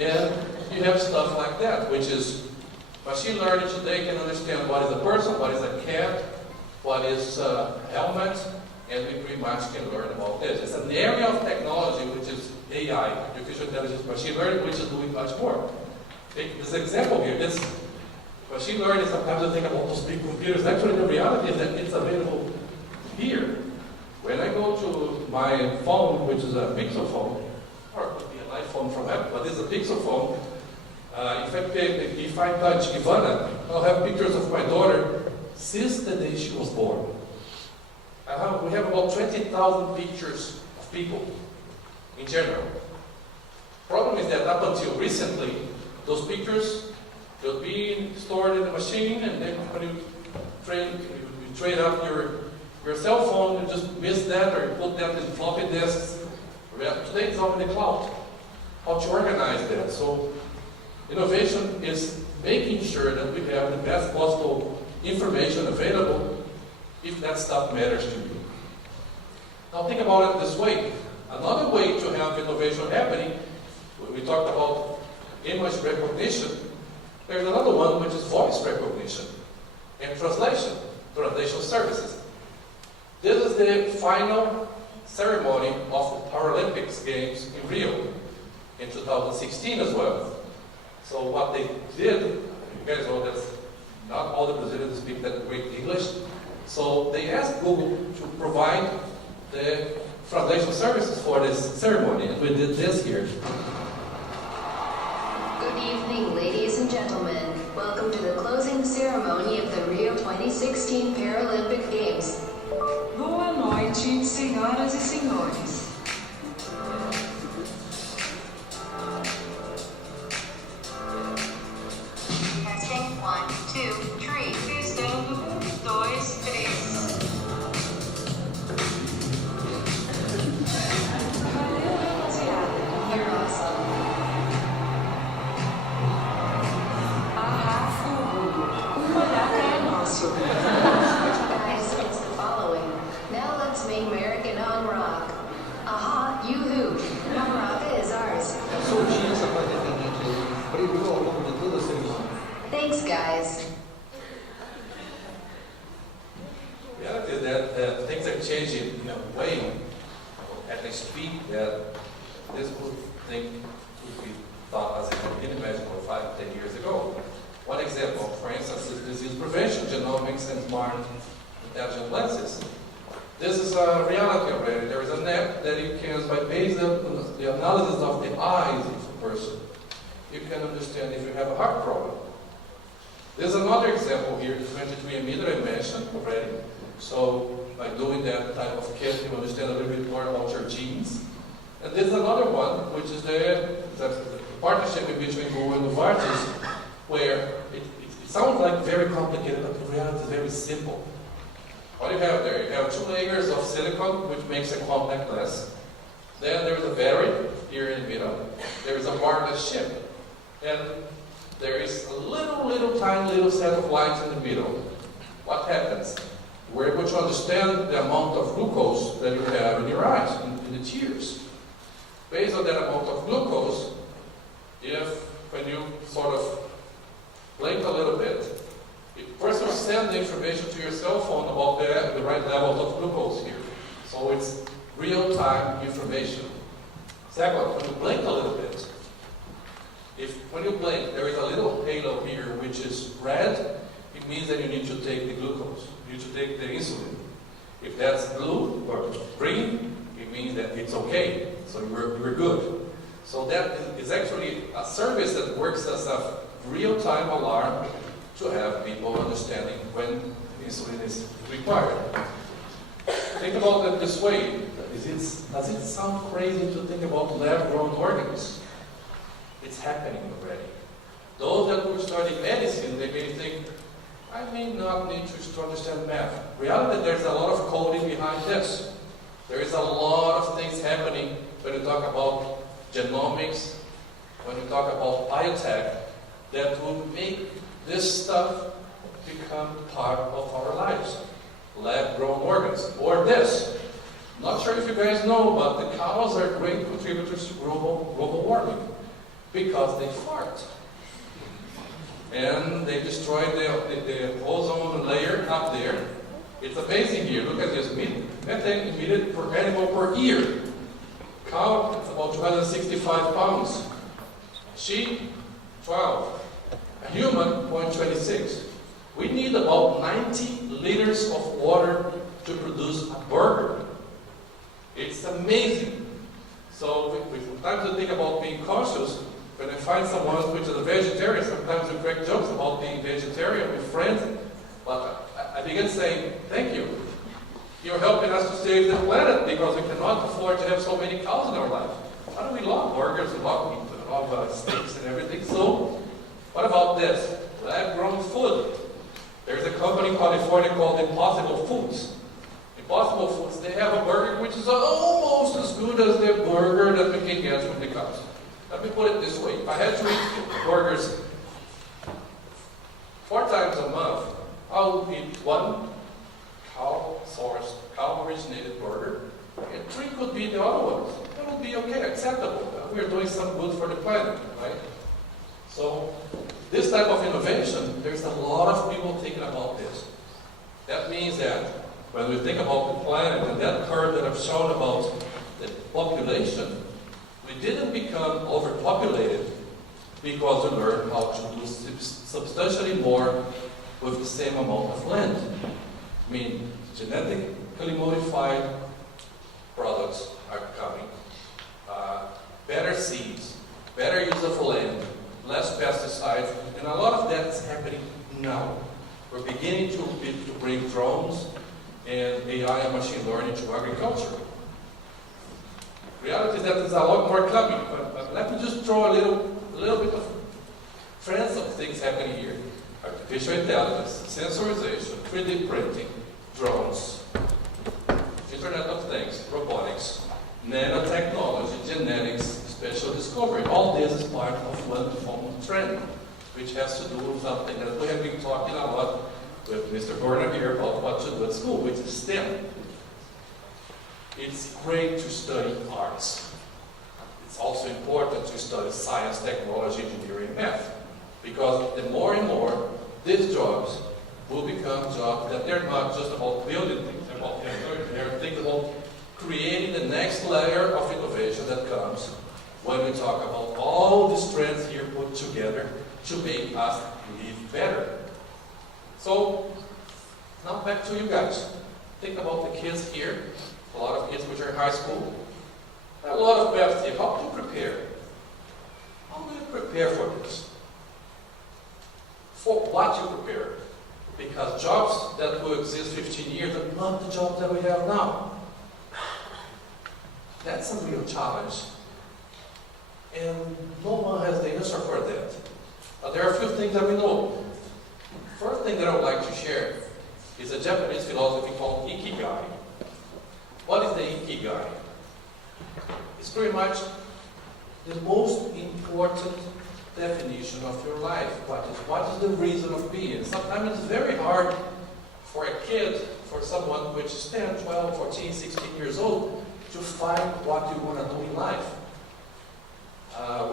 And you have stuff like that, which is machine learning today can understand what is a person, what is a cat, what is a helmet, and we pretty much can learn about this. It's an area of technology which is AI, artificial intelligence, machine learning, which is doing much more. Take this example here. This machine learning, sometimes I think about those big computers. Actually, the reality is that it's available here. When I go to my phone, which is a Pixel phone, or it could be an iPhone from Apple, but this is a Pixel phone. If I touch Ivana, I'll have pictures of my daughter since the day she was born. We have about 20,000 pictures of people in general. Problem is that up until recently, those pictures will be stored in the machine, and then when you trade up your cell phone, you just miss that, or you put that in floppy disks. Today it's all in the cloud. How to organize that? So innovation is making sure that we have the best possible information available if that stuff matters to you. Now think about it this way. Another way to have innovation happening, we talked about image recognition. There's another one which is voice recognition and translation services. This is the final ceremony of the Paralympics Games in Rio in 2016 as well. So what they did, you guys know that not all the Brazilians speak that great English, so they asked Google to provide the translation services for this ceremony, and we did this here. Good evening, ladies and gentlemen. Welcome to the closing ceremony of the Rio 2016 Paralympic Games. Boa noite, senhoras e senhores. Testing 1, 2, 3. Testando 1, 2, 3. Valeu, rapaziada. You're awesome. Ahá, fogo. O Maraca é nosso. Guys, it's the following. Now let's make American on rock. Aha, yoo-hoo. America is ours. Soltinha essa parte independente aí. Brilhou ao longo de toda a cerimônia. Thanks, guys. The reality is that things are changing in a way, at a speed that this thing would be thought as unimaginable 5, 10 years ago. One example, for instance, is disease prevention, genomics, and smart intelligent lenses. This is a reality already. There is an app that you can, by based on the analysis of the eyes of a person, you can understand if you have a heart problem. There's another example here, the 23andMe that I mentioned already. So by doing that type of kit, you understand a little bit more about your genes. And there's another one, which is the partnership between Google and Novartis, where it sounds like very complicated, but the reality is very simple. What you have there, you have 2 layers of silicon, which makes a contact lens. Then there is a battery here in the middle. There is a wireless chip. And there is a tiny set of lights in the middle. What happens? We're able to understand the amount of glucose that you have in your eyes, in the tears. Based on that amount of glucose, when you sort of blink a little bit, first you send the information to your cell phone about the right levels of glucose here. So it's real-time information. Second, when you blink a little bit, when you blink, there is a little halo here which is red, means that you need to take the glucose, you need to take the insulin. If that's blue or green, it means that it's okay, so you're good. So that is actually a service that works as a real-time alarm to have people understanding when insulin is required. Think about it this way. Does it sound crazy to think about lab-grown organs? It's happening already. Those that will study medicine, they may think, I may not need to understand math. Reality, there's a lot of coding behind this. There is a lot of things happening when you talk about genomics, when you talk about biotech, that will make this stuff become part of our lives. Lab-grown organs. Or this. Not sure if you guys know, but the cows are great contributors to global warming because they fart. And they destroy the ozone layer up there. It's amazing here. Look at this. Methane emitted per animal per year. Cow, it's about 265 pounds. Sheep, 12. A human, 0.26. We need about 90 liters of water to produce a burger. It's amazing. So we sometimes we think about being cautious. When I find someone which is a vegetarian, sometimes we crack jokes about being vegetarian with friends. But I begin saying, thank you. You're helping us to save the planet because we cannot afford to have so many cows in our life. How do we love burgers and love meat and love steaks and everything? So, what about this? Lab-grown food. There's a company in California called Impossible Foods. Impossible Foods, they have a burger which is almost as good as the burger that we can get from the cows. Let me put it this way. If I had to eat burgers 4 times a month, I would eat 1 cow-sourced, cow-originated burger, and 3 could be the other ones. That would be okay, acceptable. We're doing some good for the planet, right? So, this type of innovation, there's a lot of people thinking about this. That means that when we think about the planet and that curve that I've shown about the population, we didn't become overpopulated because we learned how to do substantially more with the same amount of land. I mean, genetically modified products are coming. Better seeds, better use of land, less pesticides, and a lot of that is happening now. We're beginning to bring drones and AI and machine learning to agriculture. Reality is that there's a lot more coming, but let me just throw a little bit of trends of things happening here. Artificial intelligence, sensorization, 3D printing, drones, Internet of Things, robotics, nanotechnology, genetics, spatial discovery. All this is part of one common trend, which has to do with something that we have been talking a lot with Mr. Gordon here about what to do at school, which is STEM. It's great to study arts. It's also important to study science, technology, engineering, math. Because the more and more, these jobs will become jobs that they're not just about building things, they're thinking about creating the next layer of innovation that comes when we talk about all these trends here put together to make us live better. So, now back to you guys. Think about the kids here. A lot of kids which are in high school. A lot of parents say, how do you prepare? How do you prepare for this? For what you prepare? Because jobs that will exist 15 years are not the jobs that we have now. That's a real challenge. And no one has the answer for that. But there are a few things that we know. First thing that I would like to share is a Japanese philosophy called Ikigai. What is the Ikigai? It's pretty much the most important definition of your life. What is the reason of being? Sometimes it's very hard for a kid, for someone which is 10, 12, 14, 16 years old, to find what you want to do in life.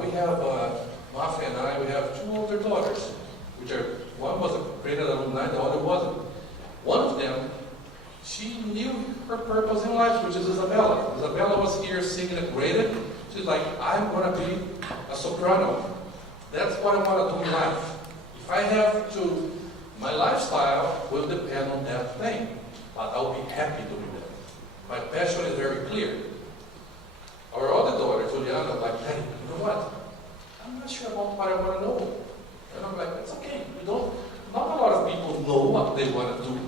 We have, Mafia and I, we have 2 older daughters, which are, one was a graded alumni, the other wasn't. One of them, she knew her purpose in life, which is Isabella. Isabella was here singing at graded. She's like, I'm going to be a soprano. That's what I want to do in life. If I have to My lifestyle will depend on that thing, but I'll be happy doing that. My passion is very clear. Our other daughter, Juliana, like, hey, you know what? I'm not sure about what I want to know. And I'm like, it's okay. Not a lot of people know what they want to do.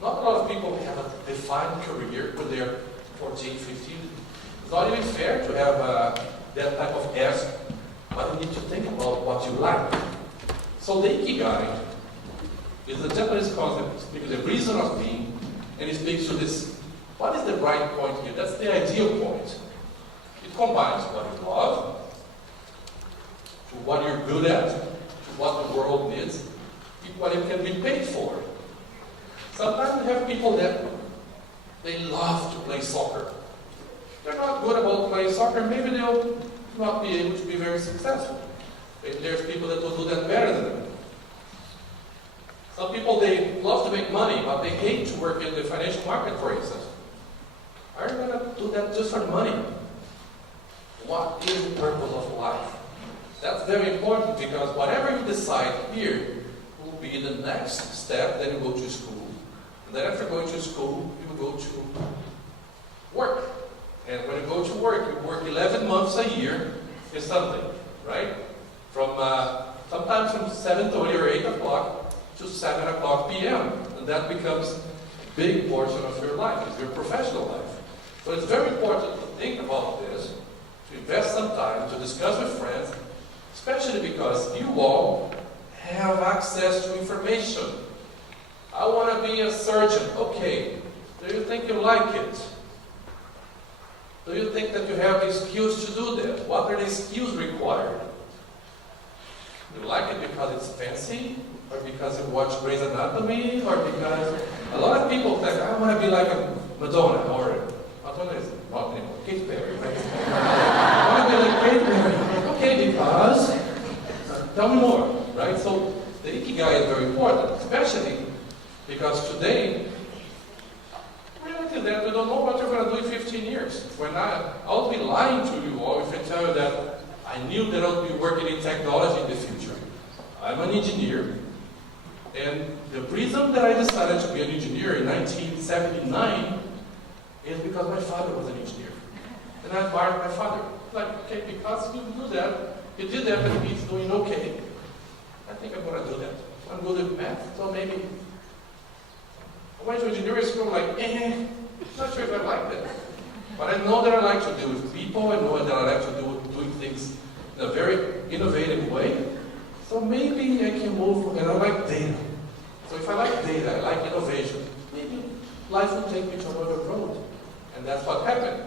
Not a lot of people have a defined career when they're 14, 15. It's not even fair to have that type of ask, but you need to think about what you like. So the Ikigai is a Japanese concept. It speaks the reason of being, and it speaks to this, what is the right point here? That's the ideal point. It combines what you love, to what you're good at, to what the world needs, what you can be paid for. Sometimes we have people that they love to play soccer. They're not good about playing soccer, maybe they'll not be able to be very successful. Maybe there's people that will do that better than them. Some people, they love to make money, but they hate to work in the financial market, for instance. Are you going to do that just for money? What is the purpose of life? That's very important, because whatever you decide here will be the next step. Then you go to school. And then after going to school, you go to work. And when you go to work, you work 11 months a year in something, right? From sometimes from 7:30 or 8 o'clock to 7 o'clock p.m. And that becomes a big portion of your life, it's your professional life. So it's very important to think about this, to invest some time, to discuss with friends, especially because you all have access to information. I want to be a surgeon. Okay. Do you think you like it? Do you think that you have the skills to do that? What are the skills required? Do you like it because it's fancy? Or because you watch Grey's Anatomy? Or because a lot of people think, I want to be like a Madonna, or Madonna is not anymore, Katy Perry, right? I want to be like Katy Perry. Okay, because, tell me more, right? So the Ikigai is very important, especially because today, reality is that we don't know what you're going to do in 15 years. I'll be lying to you all if I tell you that I knew that I'll be working in technology in the future. I'm an engineer, and the reason that I decided to be an engineer in 1979 is because my father was an engineer. And I admired my father. Like, okay, because you do that, he did that and he's doing okay. I think I'm going to do that. I'm good at math, so maybe I went to engineering school like, not sure if I like that. But I know that I like to do with people, I know that I like to do doing things in a very innovative way. So maybe I can move, and I like data. So if I like data, I like innovation, maybe life will take me to another road. And that's what happened.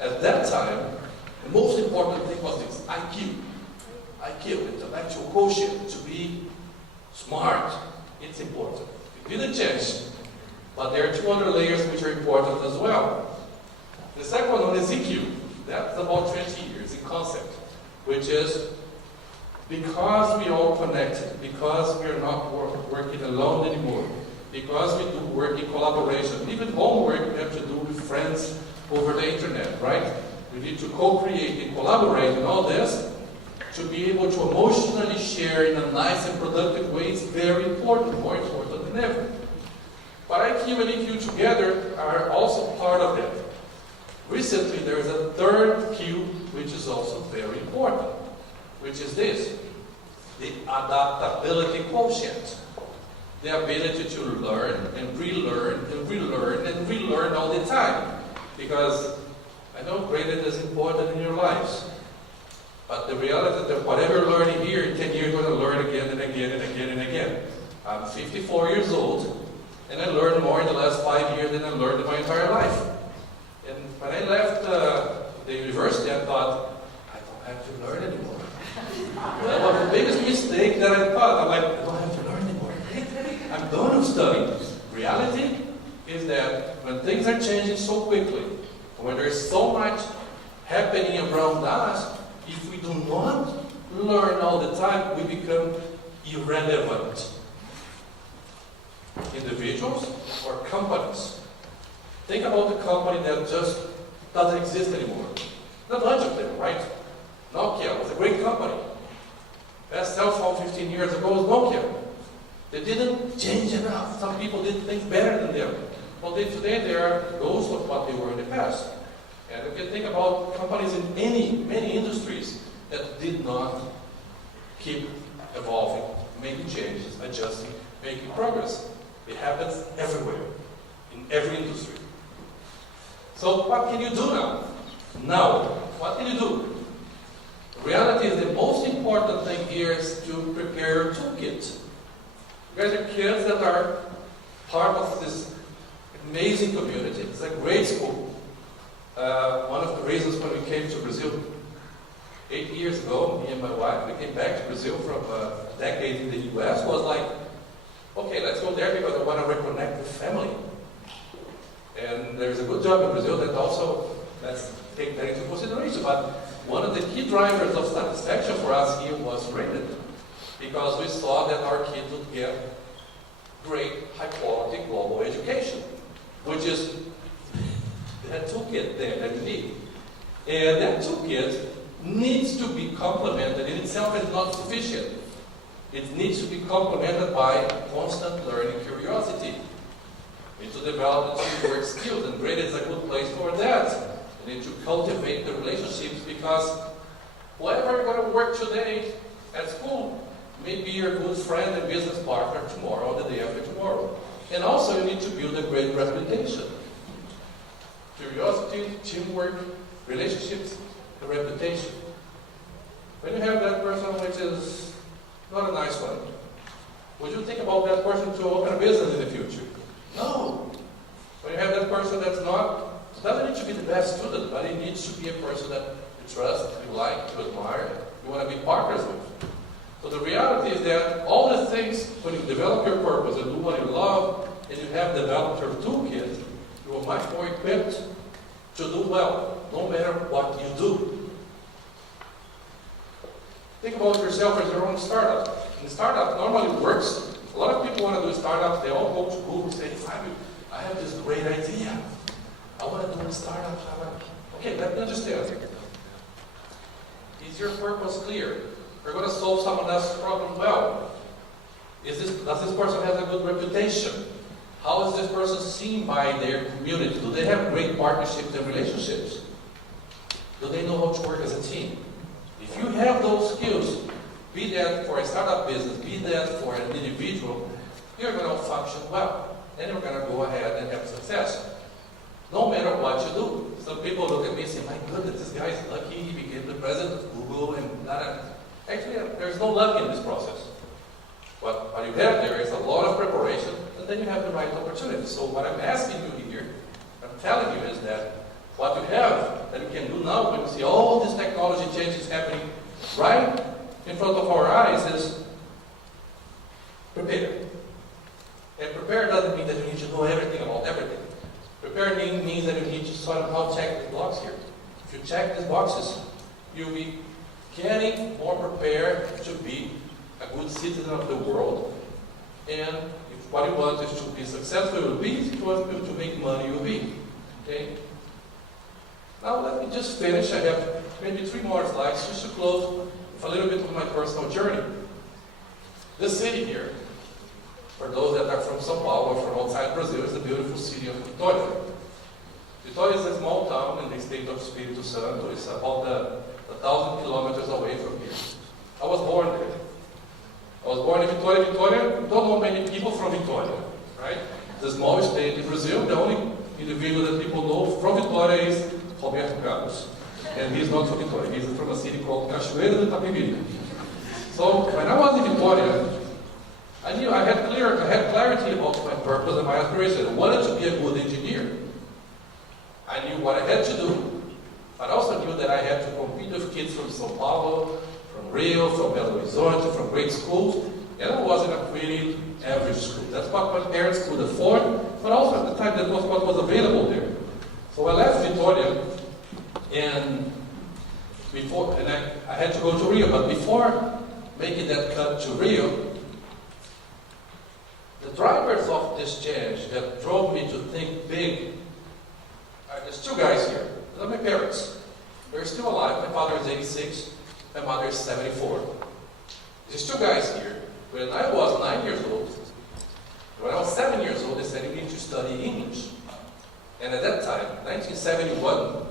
At that time, the most important thing was this, IQ. IQ, intellectual quotient, to be smart. It's important. You didn't change. But there are two other layers which are important as well. The second one is EQ. That's about 20 years in concept, which is because we all connected, because we are not working alone anymore, because we do work in collaboration. Even homework we have to do with friends over the internet, right? We need to co-create and collaborate and all this to be able to emotionally share in a nice and productive way is very important, more important than ever. But IQ and EQ together are also part of that. Recently, there is a third Q, which is also very important, which is this, the adaptability quotient. The ability to learn and relearn and relearn and relearn all the time. Because I know graded is important in your lives. But the reality is that whatever you're learning here, in 10 years you're going to learn again and again and again and again. I'm 54 years old, and I learned more in the last 5 years than I learned in my entire life. And when I left the university, I thought, I don't have to learn anymore. That was the biggest mistake that I thought. I'm like, I don't have to learn anymore. I'm done with studying. Reality is that when things are changing so quickly, when there's so much happening around us, if we do not learn all the time, we become irrelevant. Individuals or companies. Think about the company that just doesn't exist anymore. Not a bunch of them, right? Nokia was a great company. Best cell phone 15 years ago was Nokia. They didn't change enough. Some people did things better than them. Well, today they are those of what they were in the past. And you can think about companies in many industries that did not keep evolving, making changes, adjusting, making progress. It happens everywhere, in every industry. So what can you do now? Now, what can you do? The reality is the most important thing here is to prepare your toolkit. You guys are kids that are part of this amazing community. It's a great school. One of the reasons when we came to Brazil 8 years ago, me and my wife, we came back to Brazil from a decade in the US, was like, okay, let's go there because I want to reconnect with family. And there's a good job in Brazil that also, let's take that into consideration. But one of the key drivers of satisfaction for us here was rated. Because we saw that our kids would get great, high-quality global education, which is that toolkit there that you need. And that toolkit needs to be complemented. In itself, it's not sufficient. It needs to be complemented by constant learning curiosity. You need to develop the teamwork skills, and grade is a good place for that. You need to cultivate the relationships because whoever you're going to work today at school may be your good friend and business partner tomorrow or the day after tomorrow. And also you need to build a great reputation. Curiosity, teamwork, relationships, and reputation. When you have that person which is not a nice one, would you think about that person to open a business in the future? No. When you have that person that's not, doesn't need to be the best student, but it needs to be a person that you trust, you like, you admire, you want to be partners with. So the reality is that all the things, when you develop your purpose and do what you love, and you have developed your toolkit, you are much more equipped to do well, no matter what you do. Think about yourself as your own startup. And startup normally works. A lot of people want to do startups. They all go to Google and say, Fabio, I have this great idea. I want to do a startup. Okay, let me understand. Is your purpose clear? We're going to solve someone else's problem well. Does this person have a good reputation? How is this person seen by their community? Do they have great partnerships and relationships? Do they know how to work as a team? If you have those skills, be that for a startup business, be that for an individual, you're going to function well. And you're going to go ahead and have success. No matter what you do. Some people look at me and say, my goodness, this guy's lucky, he became the president of Google and that. Actually, there's no luck in this process. What you have there is a lot of preparation, and then you have the right opportunity. So what I'm asking you here, I'm telling you is that what you have that you can do now when you see all this technology changes happening right in front of our eyes is prepare. And prepare doesn't mean that you need to know everything about everything. Prepare means that you need to somehow check the box here. If you check these boxes, you'll be getting more prepared to be a good citizen of the world. And if what you want is to be successful, you will be. If you want to make money, you will be. Okay? Now let me just finish. I have maybe 3 more slides just to close with a little bit of my personal journey. This city here, for those that are from São Paulo or from outside Brazil, is the beautiful city of Vitória. Vitória is a small town in the state of Espírito Santo. It's about 1,000 kilometers away from here. I was born there. I was born in Vitória. Vitória, don't know many people from Vitória, right? It's a small state in Brazil. The only individual that people know from Vitória is Roberto Carlos. And he's not from Vitória. He's from a city called Cachoeira do Itapemirim. So when I was in Vitória, I knew I had clarity about my purpose and my aspiration. I wanted to be a good engineer. I knew what I had to do, but I also knew that I had to compete with kids from São Paulo, from Rio, from Belo Horizonte, from great schools, and I was in a pretty average school. That's what my parents could afford, but also at the time that was what was available there. So I left Vitória, and I had to go to Rio, but before making that cut to Rio, the drivers of this change that drove me to think big, there's 2 guys here. They're my parents. They're still alive. My father is 86. My mother is 74. There's 2 guys here. When I was 9 years old, When I was 7 years old, they said you need to study English. And at that time, 1971,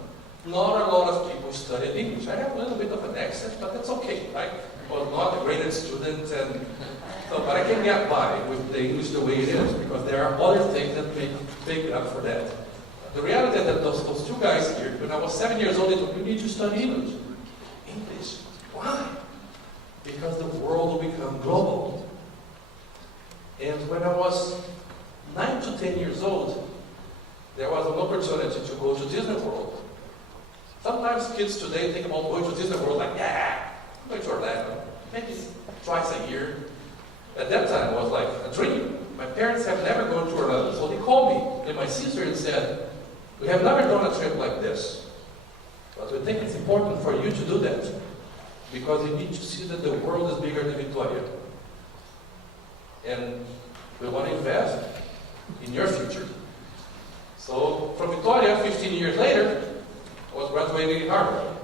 not a lot of people studied English. I have a little bit of an accent, but that's okay, right? I was not the greatest student, but I can get by with the English the way it is, because there are other things that make it up for that. The reality is that those two guys here, when I was 7 years old, they told me, you need to study English. English? Why? Because the world will become global. And when I was 9 to 10 years old, there was an opportunity to go to Disney World. Sometimes kids today think about going to Disney World like, yeah, I'm going to Orlando, maybe twice a year. At that time, it was like a dream. My parents have never gone to Orlando, so they called me and my sister and said, we have never done a trip like this, but we think it's important for you to do that, because you need to see that the world is bigger than Victoria. And we want to invest in your future. So from Victoria, 15 years later, I was graduating in Harvard.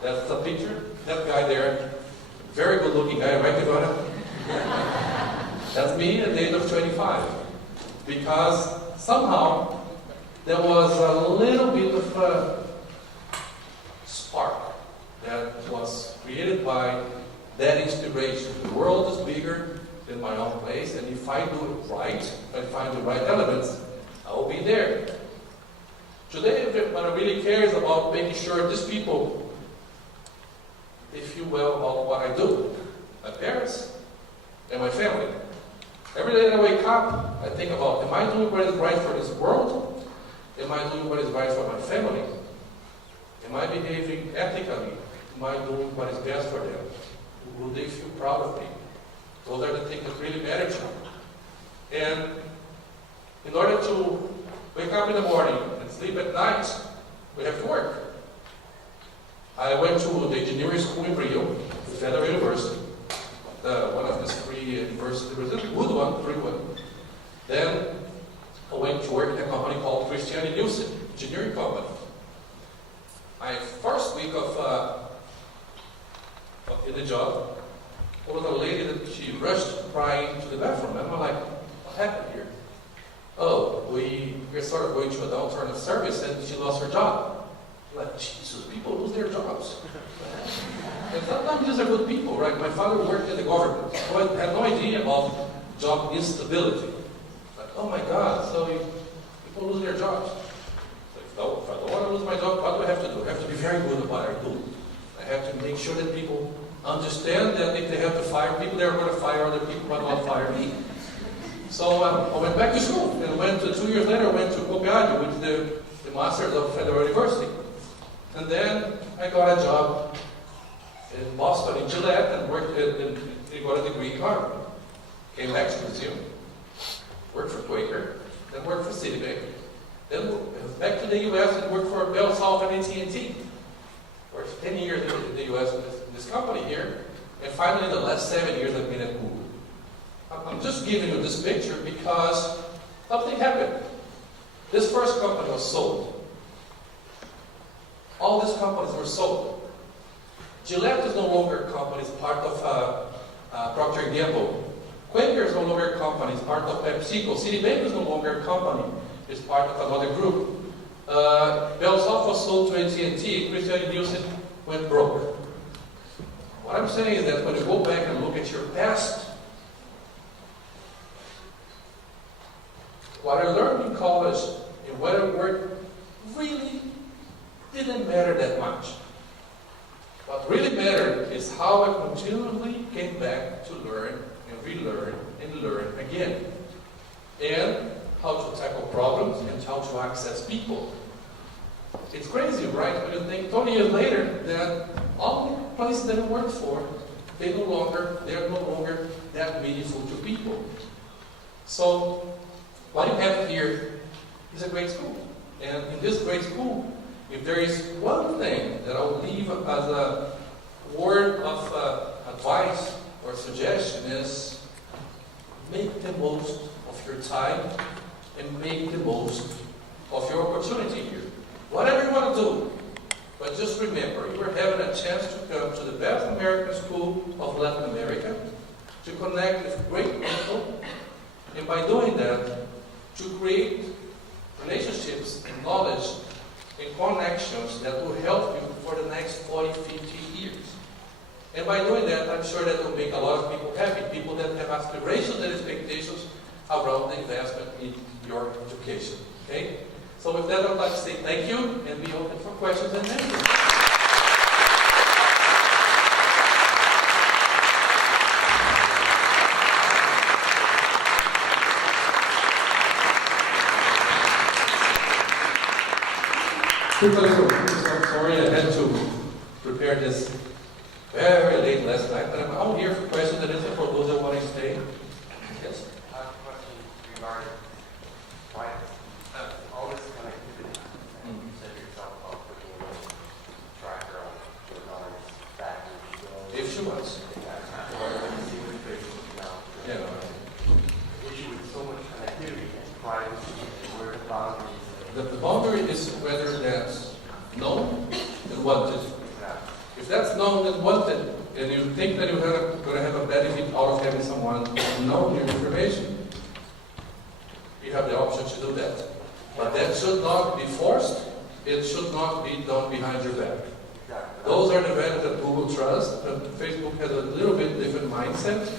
That's the picture. That guy there, very good looking guy, right, Victoria? That's me at the age of 25. Because somehow there was a little bit of a spark that was created by that inspiration. The world is bigger than my own place, and if I do it right, if I find the right elements, I will be there. Today, what I really care is about making sure these people, they feel well about what I do. My parents and my family. Every day that I wake up, I think about, am I doing what is right for this world? Am I doing what is right for my family? Am I behaving ethically? Am I doing what is best for them? Will they feel proud of me? Those are the things that really matter to me. And in order to wake up in the morning and sleep at night, we have to work. I went to the engineering school in Rio, the Federal University, one of the three universities, a good one, free one. Then I went to work in a company called Christian Nielsen, engineering company. My first week in the job, there was a lady that she rushed crying to the bathroom. And I'm like, what happened here? Oh, we're sort of going to a downturn of service and she lost her job. I'm like, Jesus, people lose their jobs. And sometimes these are good people, right? My father worked in the government, so I had no idea about job instability. Like, oh my God, so people lose their jobs. If I don't want to lose my job, what do I have to do? I have to be very good at what I do. I have to make sure that people understand that if they have to fire people, they're going to fire other people, but not fire me. So I went back to school, and 2 years later, I went to Copenhagen with the Masters of Federal University. And then I got a job in Boston, in Gillette, and got a degree in Harvard. Came back to Brazil, worked for Quaker, then worked for Citibank, then back to the U.S. and worked for Bell South and AT&T. Worked 10 years in the U.S. with this company here, and finally the last 7 years I've been at Google. I'm just giving you this picture because something happened. This first company was sold. All these companies were sold. Gillette is no longer a company, it's part of Procter & Gamble. Quaker is no longer a company, it's part of PepsiCo. Citibank is no longer a company, it's part of another group. Bell South was sold to AT&T, Christian Nielsen went broke. What I'm saying is that when you go back and look at your past, what I learned in college and what I worked really didn't matter that much. What really mattered is how I continually came back to learn and relearn and learn again. And how to tackle problems and how to access people. It's crazy, right? When you think 20 years later that all the places that I worked for, they're no longer that meaningful to people. So what you have here is a great school. And in this great school, if there is one thing that I will leave as a word of advice or suggestion is make the most of your time and make the most of your opportunity here. Whatever you want to do, but just remember, you are having a chance to come to the best American school of Latin America, to connect with great people, And by doing that, to create relationships and knowledge and connections that will help you for the next 40, 50 years. And by doing that, I'm sure that will make a lot of people happy, people that have aspirations and expectations around the investment in your education. Okay? So with that, I'd like to say thank you and be open for questions and answers. I'm sorry I had to prepare this very late last night, but I'm here for questions and answers for those that want to stay. Yes? I have a question regarding all this connectivity. You said yourself about putting a tracker on your daughter's back. If she wants. Yeah. The issue with so much connectivity and privacy and where the boundaries. The boundary is whether that's known and wanted. If that's known and wanted, and you think that you're going to have a benefit out of having someone know your information, you have the option to do that. But that should not be forced. It should not be done behind your back. Those are the values that Google trusts, but Facebook has a little bit different mindset,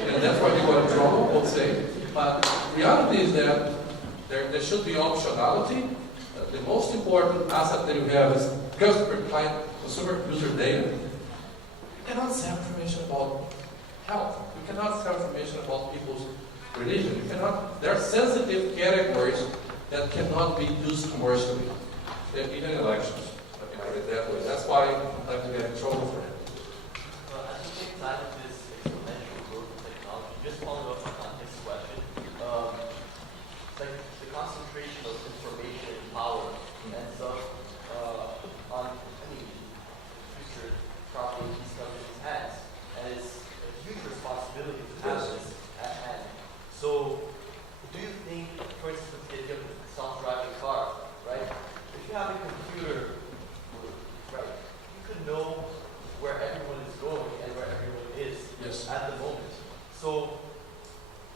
and that's why they got in trouble, I would say. But reality is that there should be optionality. The most important asset that you have is consumer user data. You cannot sell information about health. You cannot sell information about people's religion. You cannot. There are sensitive categories that cannot be used commercially, even in elections. Let me put it that way. That's why I like to get in trouble for it. At the same time, this exponential growth of technology, just following up on his question, like the concentration of information and power ends up on, future probably these companies' hands, and it's a huge responsibility to have this at hand. So, do you think, for instance, the idea of the self-driving car, right? If you have a computer, right, you could know where everyone is going and where everyone is at the moment. So,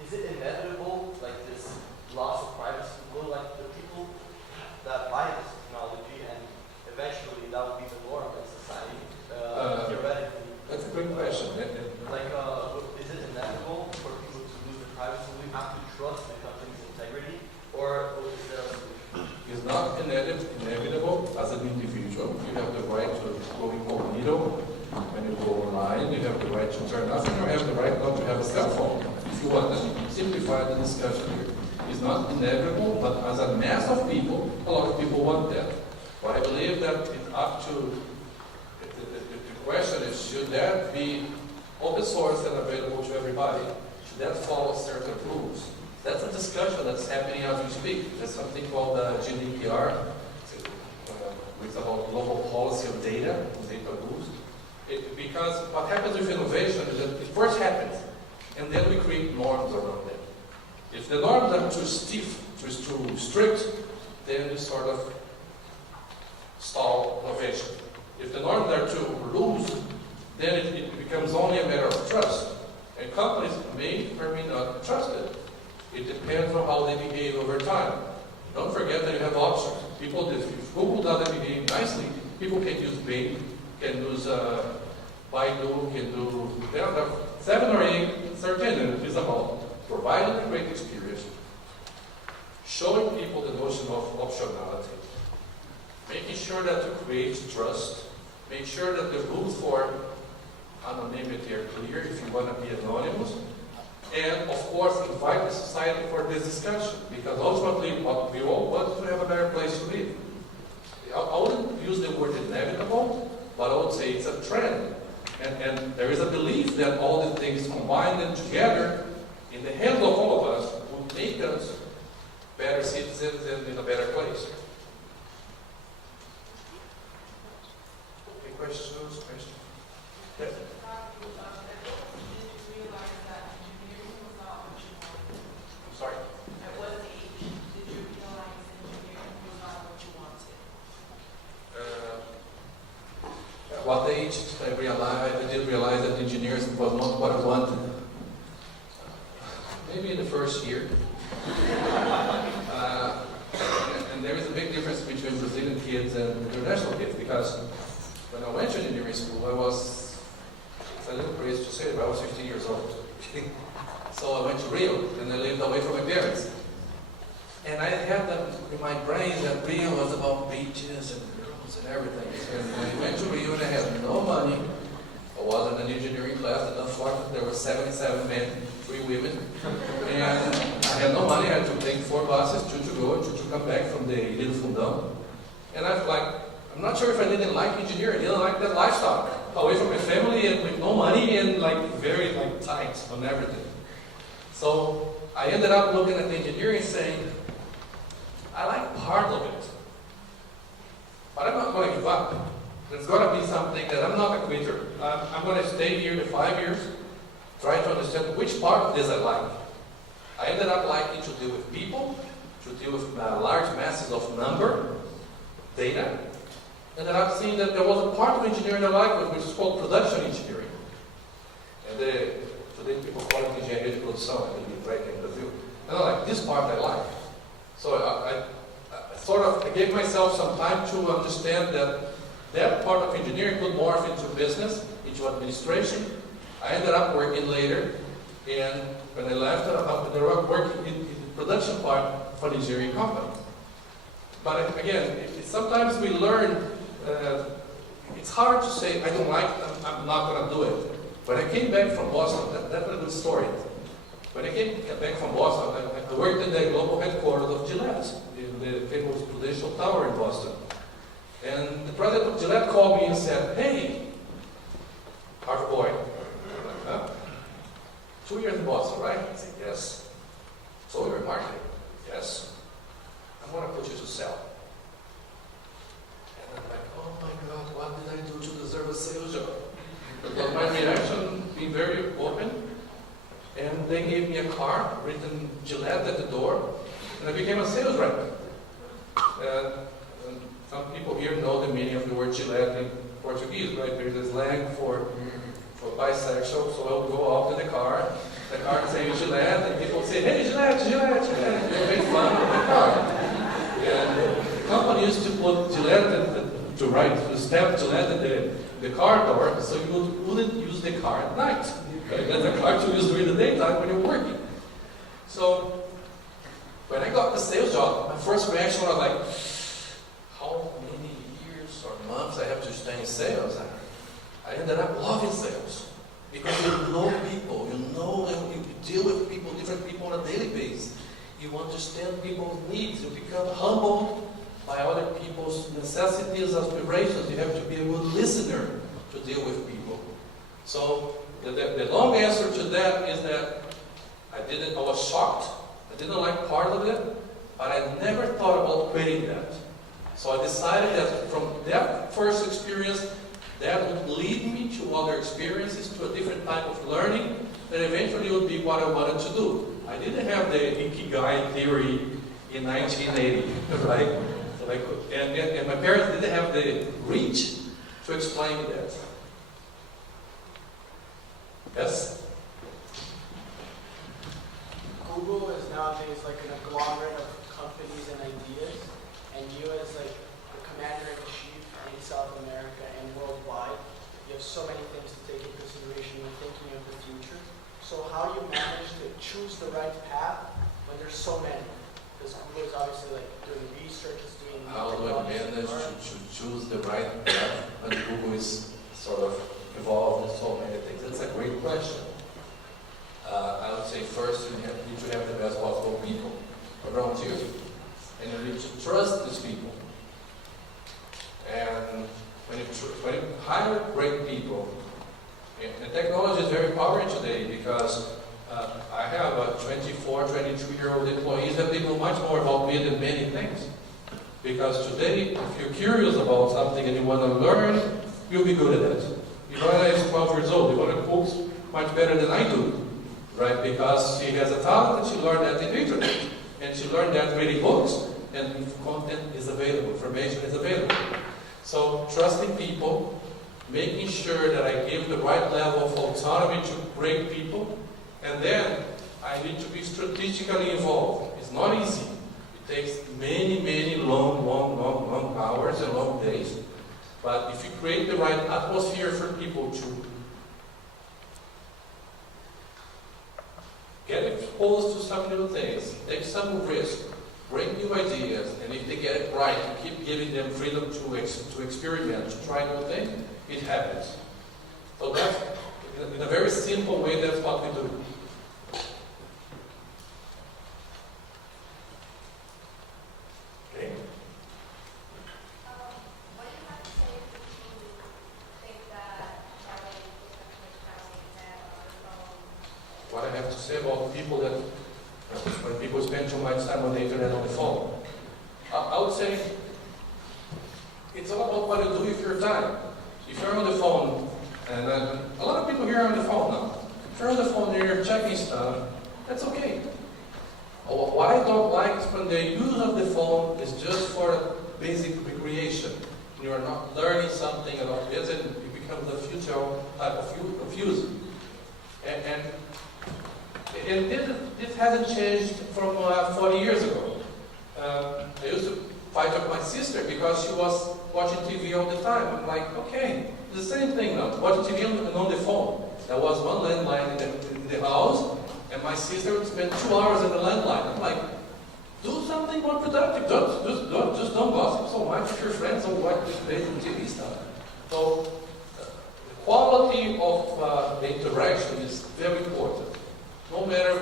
is it inevitable, like this loss of privacy will, like the people that buy this technology, and eventually that will be the norm in society, theoretically? That's a great question. Like, is it inevitable for people to lose their privacy? Will we have to trust the company's integrity, or is there a solution? It's not inevitable as an individual. You have the right to go incognito when you go online. You have the right to turn off, and you have the right not to have a cell phone. If you want to simplify the discussion here, it's not inevitable, but as a mass of people, a lot of people want that. But I believe that it's up to the question is, should that be open source and available to everybody? Should that follow certain rules? That's a discussion that's happening as we speak. There's something called GDPR, which is about global policy of data rules. Because what happens with innovation is that it first happens, and then we create norms around it. If the norms are too stiff, too strict, then we sort of stall innovation. If the norms are too loose, then it becomes only a matter of trust. And companies may or may not trust it. It depends on how they behave over time. Don't forget that you have options. People, if Google doesn't behave nicely, people can use Bing, can use Baidu, can do, there are 7 or 8 search engines. It's about providing a great experience, showing people the notion of optionality, making sure that you create trust, make sure that the rules for anonymity are clear if you want to be anonymous, and of course invite the society for this discussion, because ultimately what we all want is to have a better place to live. I wouldn't use the word inevitable, but I would say it's a trend. And there is a belief that all the things combined and together in the hands of all of us would make us better citizens and in a better place. Okay, questions? Yes? I'm sorry? At what age did you realize engineering was not what you wanted? At what age I did realize that engineering was not what I wanted. Maybe in the first year. kids and international kids, because when I went to engineering school, it's a little crazy to say, but I was 15 years old. So I went to Rio, and I lived away from my parents. And I had that in my brain that Rio was about beaches and girls and everything. And when I went to Rio and I had no money, I was in an engineering class, and unfortunately there were 77 men, 3 women. And I had no money, I had to take 4 buses, 2 to go and 2 to come back from the Little Fundão. And I'm not sure if I didn't like engineering, I didn't like that lifestyle. Away from my family and with no money and very tight on everything. So I ended up looking at engineering saying, I like part of it, but I'm not going to give up. There's got to be something that I'm not a quitter. I'm going to stay here for 5 years, try to understand which part of this I like. I ended up liking to deal with people, to deal with large masses of data. Ended up seeing that there was a part of engineering I liked, which is called production engineering. And today people call it engineering de produção, I believe, right in Brazil. And I like, this part I like. So I gave myself some time to understand that part of engineering could morph into business, into administration. I ended up working later, and when I left, I ended up working in the production part for the engineering company. But again, sometimes we learn, it's hard to say, I don't like it, I'm not going to do it. When I came back from Boston, that's a good story. When I came back from Boston, I worked in the global headquarters of Gillette, in the famous Prudential Tower in Boston. And the president of Gillette called me and said, hey, Harvard boy, 2 years in Boston, right? I said, yes. So you're in marketing? Yes. I'm going to put you to sell. And I'm like, oh my God, what did I do to deserve a sales job? But my reaction, being very open, and they gave me a card, written Gillette at the door, and I became a sales rep. And some people here know the meaning of the word Gillette in Portuguese, right? There's a slang for bisexual, so I'll go out to the car saying Gillette, and people say, hey, Gillette, Gillette, Gillette. They make fun of the car. And the company used to put Gillette to stamp Gillette at the car door, so you wouldn't use the car at night. Okay? That's a car to use during the daytime when you're working. So when I got the sales job, my first reaction was like, how many years or months I have to stay in sales? I ended up loving sales. Because you know people, you deal with people, different people on a daily basis. You understand people's needs. You become humbled by other people's necessities, aspirations. You have to be a good listener to deal with people. So the long answer to that is that I was shocked. I didn't like part of it, but I never thought about quitting that. So I decided that from that first experience, that would lead me to other experiences, to a different type of learning, that eventually would be what I wanted to do. I didn't have the Ikigai theory in 1980, right? So and my parents didn't have the reach to explain that. Yes? Google is nowadays like an agglomerate of companies and ideas, and you as like the commander-in-chief in South America and worldwide, you have so many things to take into consideration when thinking of the future. So how do you manage to choose the right path when there's so many? Because Google is obviously like doing research, it's doing how do I manage to choose the right path when Google is sort of involved in so many things? That's a great question. I would say first you need to have the best possible people around you, and you need to trust these people. And when you hire great people, and technology is very powerful today because I have 24, 22-year-old employees that they know much more about me than many things. Because today, if you're curious about something and you want to learn, you'll be good at it. Ivana is 12 years old. Ivana cooks much better than I do. Right? Because she has a talent and she learned that in the internet. And she learned that reading books, and content is available, information is available. So trusting people, making sure that I give the right level of autonomy to great people, and then I need to be strategically involved. It's not easy. It takes many, many long long hours and long days. But if you create the right atmosphere for people to get exposed to some new things, take some risk, bring new ideas, and if they get it right, you keep giving them freedom to experiment, to try new things, it happens. So that's, in a very simple way, that's what we do. Okay? What do you have to say to people who think that having different personalities that on their phone? What I have to say about people that, when people spend too much time on the internet on the phone, I would say it's all about what you do with your time. If you're on the phone, and a lot of people here are on the phone now. If you're on the phone and you're checking stuff, that's okay. What I don't like is when the use of the phone is just for basic recreation. You are not learning something about it, and it becomes a futile type of use. And this hasn't changed from 40 years ago. I used to fight with my sister because she was watching TV all the time. I'm like, okay, it's the same thing now. Watching TV on the phone. There was one landline in the house, and my sister would spend 2 hours on the landline. I'm like, do something more productive. Just don't gossip so much with your friends or watch this basic TV stuff. So the quality of the interaction is very important. No matter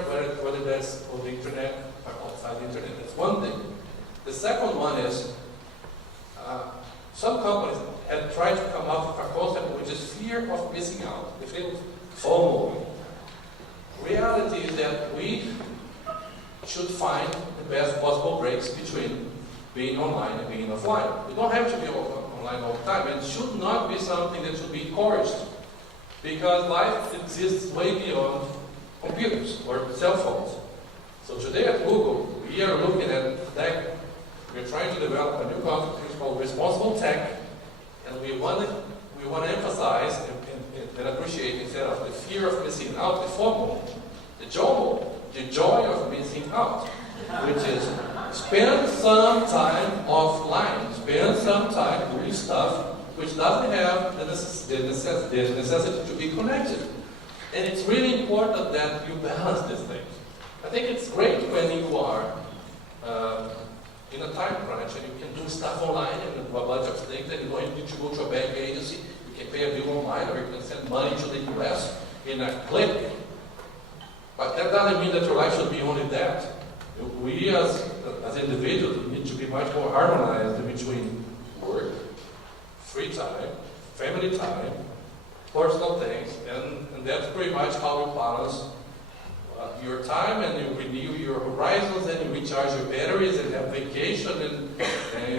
whether that's on the internet or outside the internet. That's one thing. The second one is some companies have tried to come up with a concept which is fear of missing out. They feel FOMO. Reality is that we should find the best possible breaks between being online and being offline. We don't have to be online all the time, and it should not be something that should be encouraged, because life exists way beyond computers or cell phones. So today at Google, we are looking at tech. We're trying to develop a new concept called responsible tech, and we want to emphasize and appreciate, instead of the fear of missing out, the FOMO, the JOMO, the joy of missing out, which is spend some time offline, spend some time doing stuff which doesn't have the necessity to be connected. And it's really important that you balance these things. I think it's great when you are in a time crunch and you can do stuff online and do a bunch of things, and you don't need to go to a bank agency. You can pay a bill online, or you can send money to the US in a click. But that doesn't mean that your life should be only that. We as individuals need to be much more harmonized between work, free time, family time, personal things, and that's pretty much how you balance your time, and you renew your horizons, and you recharge your batteries, and have vacation, and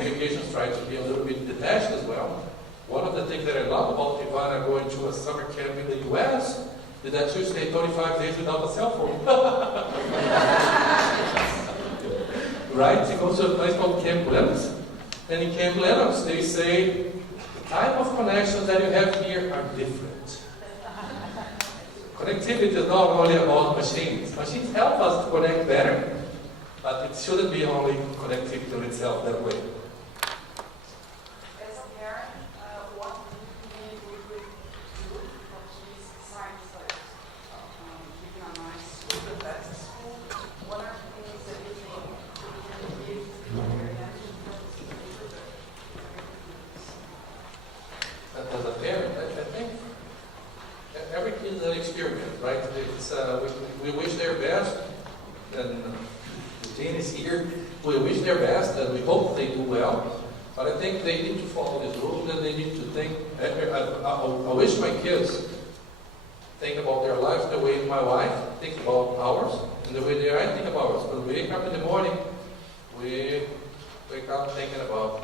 vacations try to be a little bit detached as well. One of the things that I love about Ivana going to a summer camp in the US is that she stayed 35 days without a cell phone. Right? She goes to a place called Camp Lennox, and in Camp Lennox they say the type of connections that you have here are different. Connectivity is not only about machines. Machines help us to connect better, but it shouldn't be only connectivity in itself that way. As a parent, what we would do for kids besides keeping an eye school, the best school? What are the things that you think we can give to prepare them for the As a parent, I think every kid is an experiment, right? It's, we wish their best, and the team is here. We wish their best, and we hope they do well. But I think they need to follow these rules, and they need to think. I wish my kids think about their lives the way my wife thinks about ours, and the way I think about ours. When we wake up in the morning, we wake up thinking about,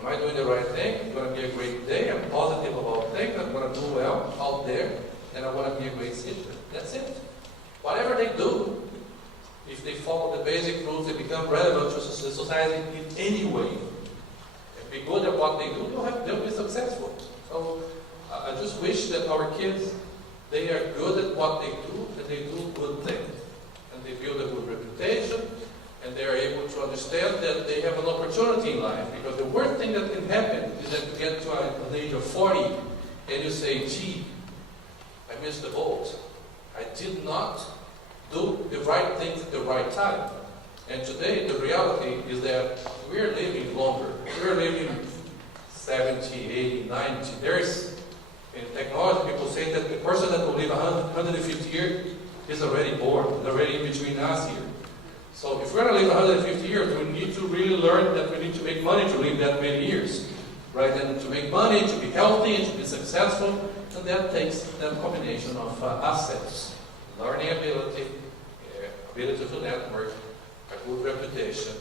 am I doing the right thing? It's going to be a great day. I'm positive about things. I'm going to do well out there, and I want to be a great citizen. That's it. Whatever they do, if they follow the basic rules, they become relevant to society in any way. If they're good at what they do, they'll be successful. So I just wish that our kids, they are good at what they do, and they do good things. And they build a good reputation, and they are able to understand that they have an opportunity in life. Because the worst thing that can happen is that you get to an age of 40 and you say, gee, I missed the boat. I did not do the right things at the right time. And today, the reality is that we're living longer. We're living 70, 80, 90. There's, in technology, people say that the person that will live 150 years is already born, is already in between us here. So if we're going to live 150 years, we need to really learn that we need to make money to live that many years. Right? And to make money, to be healthy, to be successful, and that takes that combination of assets. Learning ability, ability to network, a good reputation,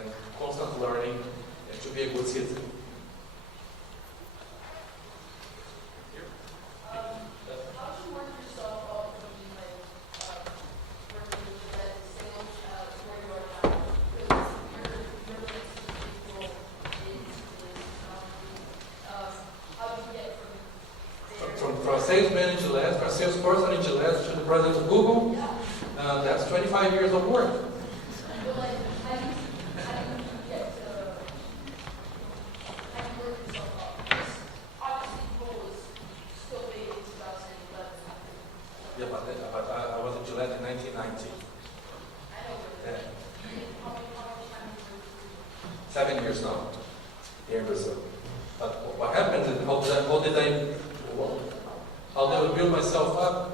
and constant learning, and to be a good citizen. How do you work yourself up from working with that sales where you are now? Because you're people into this. How do you get from there? From a salesman in Gillette, from a salesperson in Gillette to the president of Google, that's 25 years of work. But like, how do you get to, how do you work yourself up? Because obviously Google is still big in 2011. Yeah, but I was in Gillette in 1990. I know where Yeah. how much time do you 7 years now, here in Brazil. But what happened is, how did I build myself up?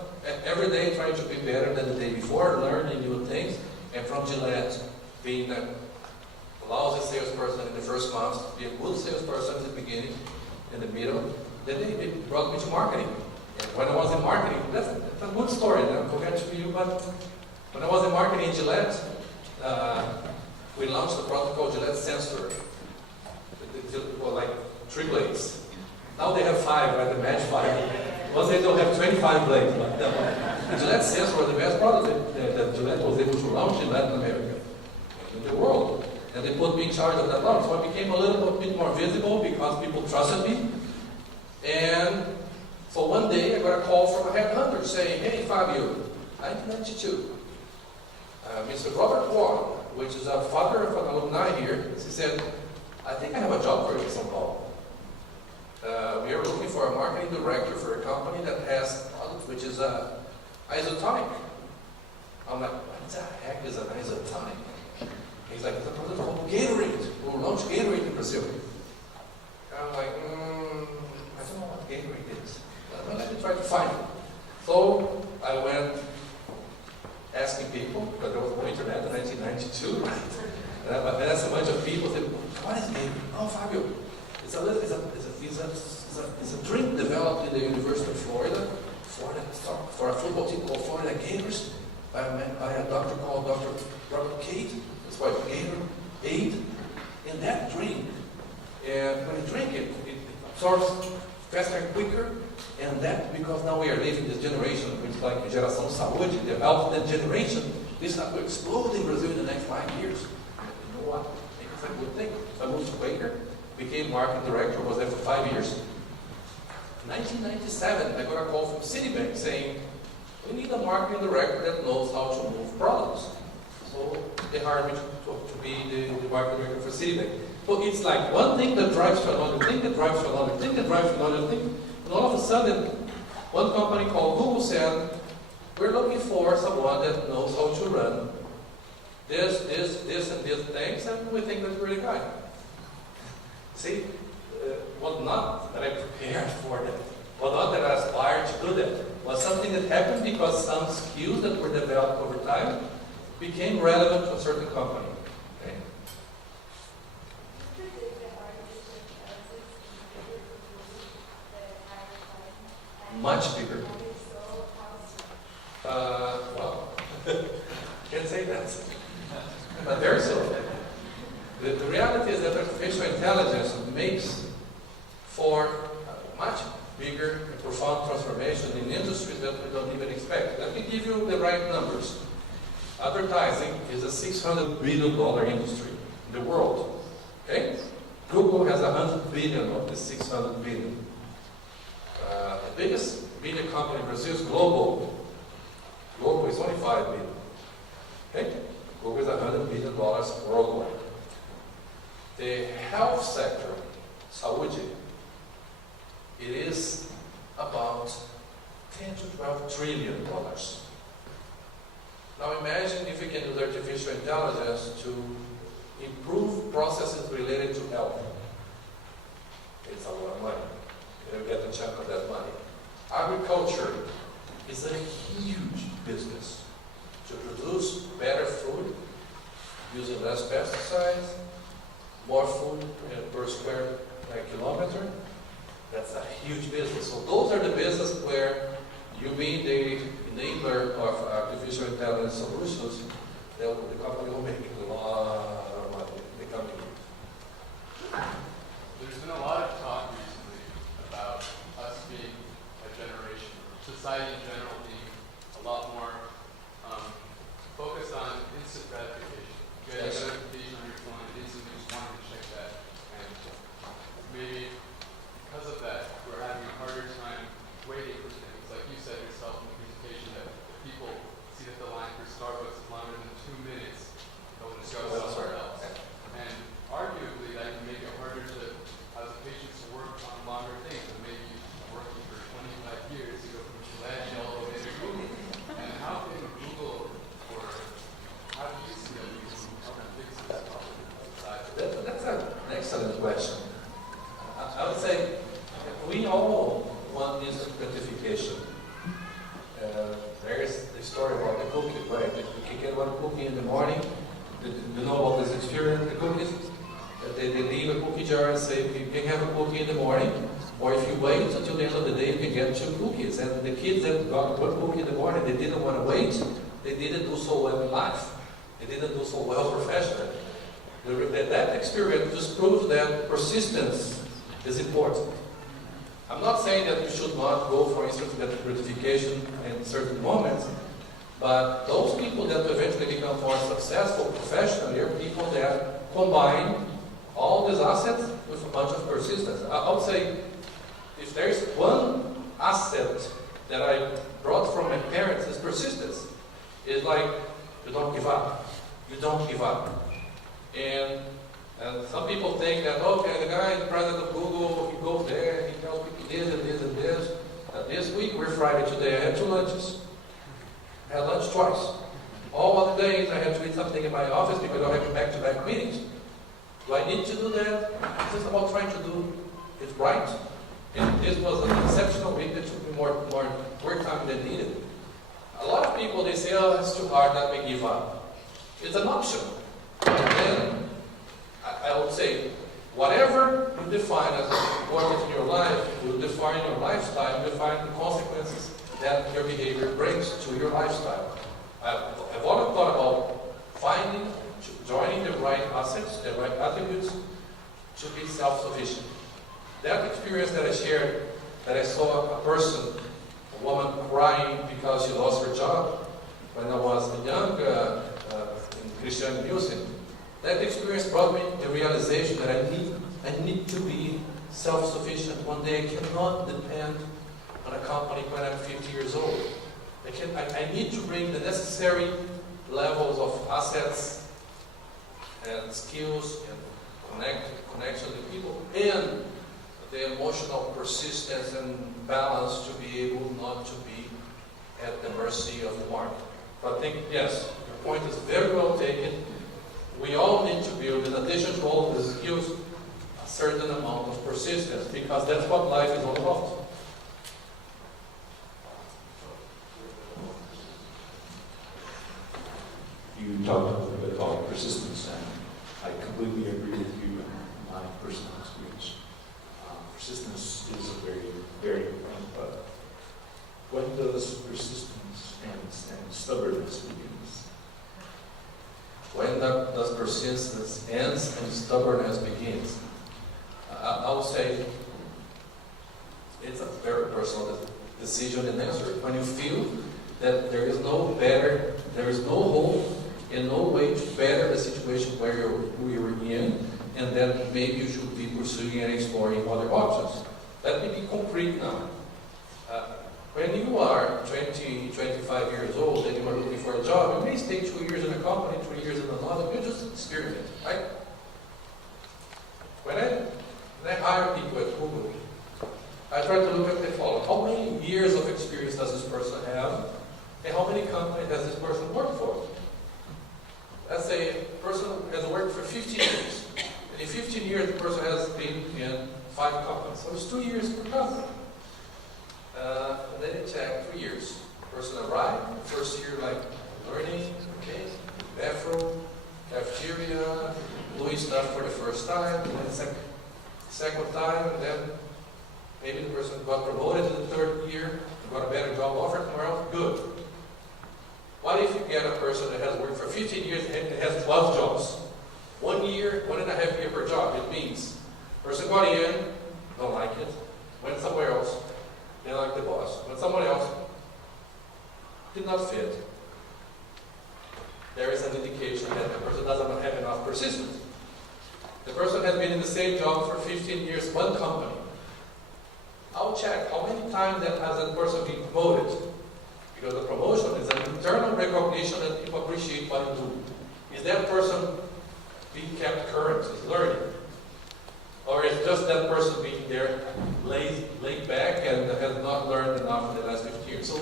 Every day trying to be better than the day before, learning new things. And from Gillette, being a lousy salesperson in the first months, be a good salesperson in the beginning, in the middle, then they brought me to marketing. And when I was in marketing, that's a good story, I forgot to you, but when I was in marketing in Gillette, we launched a product called Gillette Sensor. Well, like 3 blades. Now they have 5, right? The match 5. Once they don't have 25 blades. But the Gillette Sensor was the best product that Gillette was able to launch in Latin America, in the world. And they put me in charge of that launch. So I became a little bit more visible because people trusted me. And so one day I got a call from a headhunter saying, hey Fabio, 1992, Mr. Robert Warren, which is a father of an alumni here, he said, I think I have a job for you in São Paulo. We are looking for a marketing director for a company that has a product which is isotonic. I'm like, what the heck is an isotonic? He's like, it's a product called Gatorade. We'll launch Gatorade in Brazil. And I'm like, I don't know what Gatorade is. But let me try to find it. So I went asking people, because there was no internet in 1992, right? And I asked a bunch of people, said, what is Gatorade? Oh, Fabio, it's a drink developed in the University of Florida for a football team called Florida Gators by a doctor called Dr. Robert Cate. That's why Gatorade. In that drink, and when you drink it, it absorbs faster and quicker. And that because now we are living this generation, which is like geração saúde, the health of that generation, this is not going to explode in Brazil in the next 5 years. You know what? It's a good thing. So I moved to Quaker, became marketing director, was there for 5 years. In 1997, I got a call from Citibank saying, we need a marketing director that knows how to move products. So they hired me to be the marketing director for Citibank. So it's like one thing that drives to another thing, that drives to another thing, that drives to another thing. And all of a sudden, one company called Google said, we're looking for someone that knows how to run this, and these things, and we think that you're the guy. See, was not that I prepared for that, was not that I aspired to do that. It was something that happened because some skills that were developed over time became relevant to a certain company. Okay? Much bigger. Well, can't say that. But very so. The reality is that artificial intelligence makes for a much bigger and profound transformation in industries that we don't even expect. Let me give you the right numbers. Advertising is a $600 billion industry in the world. Okay? Google has 100 billion of the 600 billion. The biggest media company in Brazil is Globo. Globo is only 5 billion. Okay? Google is $100 billion worldwide. The health sector, saúde, it is about $10 to $12 trillion. Now imagine if we can use artificial intelligence to improve processes related to health. It's a lot of money. You get a chunk of that money. Agriculture is a huge business. To produce better food using less pesticides, more food per square kilometer, that's a huge business. So those are the businesses where you being the enabler of artificial intelligence solutions, the company will make a lot of money in the coming years. There's been a lot of talk recently about us being a generation, society in general being a lot more focused on instant gratification. You get a notification on your phone, and instantly just wanting to check that. And maybe because of that, we're having a harder time waiting for things. Like you said yourself in the presentation, that if people see that the line for Starbucks is longer than 2 minutes, they'll just go somewhere else. And arguably, that can make it harder to, as a patient, to work on longer things. And maybe working for 25 years, you go from Gillette all the way to Google. And how can Google, or how do you see that we can help fix this problem in society? That's an excellent question. I would say we all want instant gratification. There is the story about the cookie, right? You can get one cookie in the morning. You know about this experience, the cookies? They leave a cookie jar and say you can have a cookie in the morning, or if you wait until the end of the day, you can get 2 cookies. And the kids that got 1 cookie in the morning, they didn't want to wait. They didn't do so well in life. They didn't do so well professionally. That experience just proves that persistence is important. I'm not saying that you should not go for instant gratification in certain moments, but those people that eventually become more successful professionally are people that combine all these assets with a bunch of persistence. I would say if there is one asset that I brought from my parents is persistence. It's like you don't give up. You don't give up. And some people think that, okay, the guy is president of Google, he goes there, he tells people this and this and this. This week, we're Friday today, I had 2 lunches. I had lunch twice. All other days, I had to eat something in my office because I have back-to-back meetings. Do I need to do that? It's just about trying to do it right. And this was an exceptional week that took me more work time than needed. A lot of people, they say, oh, that's too hard, let me give up. It's an option. And then, I would say, whatever you define as important in your life, you define your lifestyle, you define the consequences that your behavior brings to your lifestyle. I've often thought about joining the right assets, the right attributes to be self-sufficient. That experience that I shared, that I saw a person, a woman crying because she lost her job when I was young in Christian music, that experience brought me the realization that I need to be self-sufficient. One day I cannot depend on a company when I'm 50 years old. I need to bring the necessary levels of assets and skills and connection with people and the emotional persistence and balance to be able not to be at the mercy of the market. But I think, yes, your point is very well taken. We all need to build, in addition to all of the skills, a certain amount of persistence, because that's what life is all about. You talked a little bit about persistence, and I completely agree with you in my personal experience. Persistence is a very, very important, but when does persistence and stubbornness begins? When does persistence ends and stubbornness begins? I would say it's a very personal decision and answer. When you feel that there is no hope and no way to better the situation where you're in, and that maybe you should be pursuing and exploring other options. Let me be concrete now. When you are 20, 25 years old and you are looking for a job, you may stay 2 years in a company, 3 years in another, you just experiment, right? When I hire people at Google, I try to look at the following. How many years of experience does this person have? And how many companies does this person work for? Let's say a person has worked for 15 years. And in 15 years, the person has been in 5 companies. So it's 2 years per company. And then you check 3 years. Person arrived, first year like learning, okay, bathroom, cafeteria, doing stuff for the first time, and then second time, and then maybe the person got promoted in the 3rd year, got a better job offer somewhere else, good. What if you get a person that has worked for 15 years and has 12 jobs? 1 year, 1.5 years per job. It means person got in, don't like it, went somewhere else, they like the boss. Went someone else, did not fit. There is an indication that the person doesn't have enough persistence. The person has been in the same job for 15 years, one company. I'll check how many times that has that person been promoted. Because the promotion is an internal recognition that people appreciate what you do. Is that person being kept current, is learning? Or is just that person being there laid back and has not learned enough in the last 15 years? So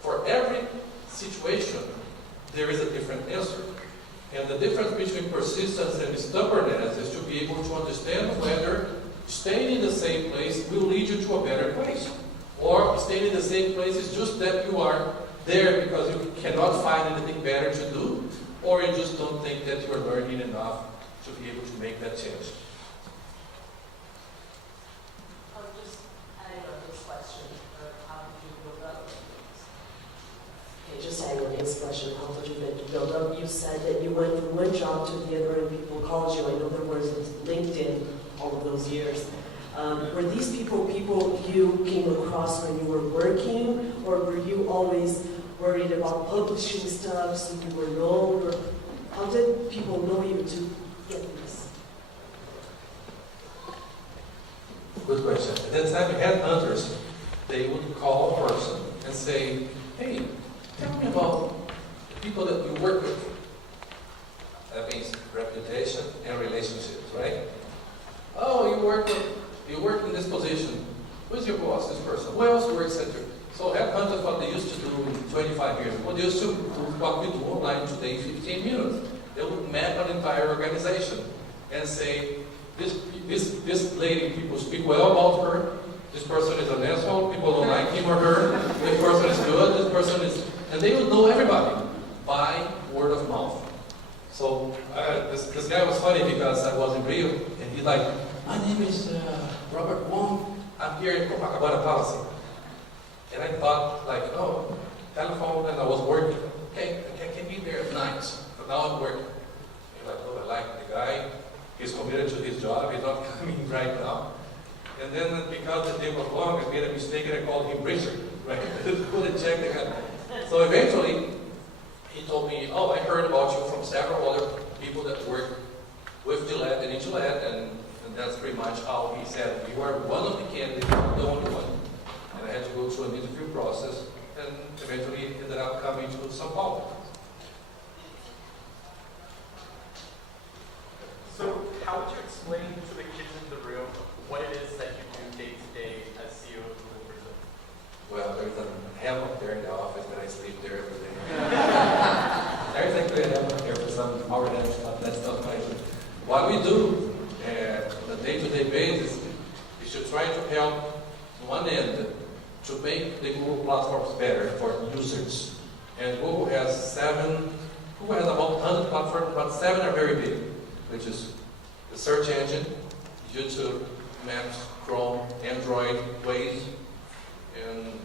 for every situation, there is a different answer. And the difference between persistence and stubbornness is to be able to understand whether staying in the same place will lead you to a better place. Or staying in the same place is just that you are there because you cannot find anything better to do, or you just don't think that you're learning enough to be able to make that change. I'll just add on this question, how did you build up? Okay, just adding on his question, how did you build up? You said that you went from one job to the other and people called you. I know there was LinkedIn all of those years. Were these people you came across when you were working, or were you always worried about publishing stuff so you were known? Or how did people know you to get this? Good question. At that time, we had hunters. They would call a person and say, hey, tell me about the people that you work with. That means reputation and relationships, right? Oh, you work in this position. Who's your boss, this person? Who else works at your... So headhunters, what they used to do 25 years ago, they used to do what we do online today in 15 minutes. They would map an entire organization and say, this lady, people speak well about her. This person is an asshole. People don't like him or her. This person is good. This person is... And they would know everybody by word of mouth. So this guy was funny because I was in Rio, and he's like, my name is Robert Wong. I'm here in Copacabana Policy. And I thought, like, oh, telephone, and I was working. Okay, I can be there at night, but now I'm working. And like, oh, I like the guy. He's committed to his job. He's not coming right now. And then because the day was long, I made a mistake and I called him Richard. Right? Couldn't check the guy. So eventually, he told me, oh, I heard about you from several other people that work with Gillette and in Gillette, and that's pretty much how he said, you are one of the candidates, not the only one. And I had to go through an interview process, and eventually ended up coming to São Paulo. So how would you explain to the kids in the room what it is that you do day to day as CEO of Google Brazil? Well, there's a hammock there in the office that I sleep there every day. There's actually a hammock there for some power dance stuff. That's not my... What we do on a day-to-day basis is to try to help, on one end, to make the Google platforms better for users. And Google has about 100 platforms, but 7 are very big, which is the search engine, YouTube, Maps, Chrome, Android, Waze, and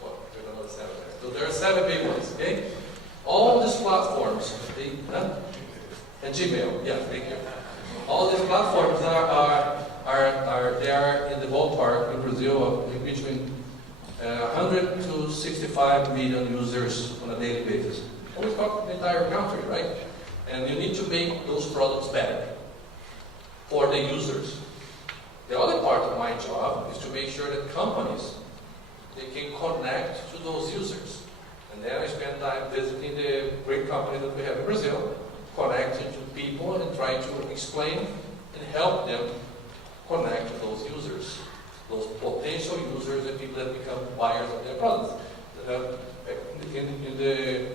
what? There's another 7 there. So there are 7 big ones, okay? All these platforms, and Gmail, yeah, thank you. All these platforms they are in the ballpark in Brazil of between 100 to 65 million users on a daily basis. Always talk the entire country, right? And you need to make those products better for the users. The other part of my job is to make sure that companies they can connect to those users. And then I spend time visiting the great company that we have in Brazil, connecting to people and trying to explain and help them connect to those users, those potential users and people that become buyers of their products. In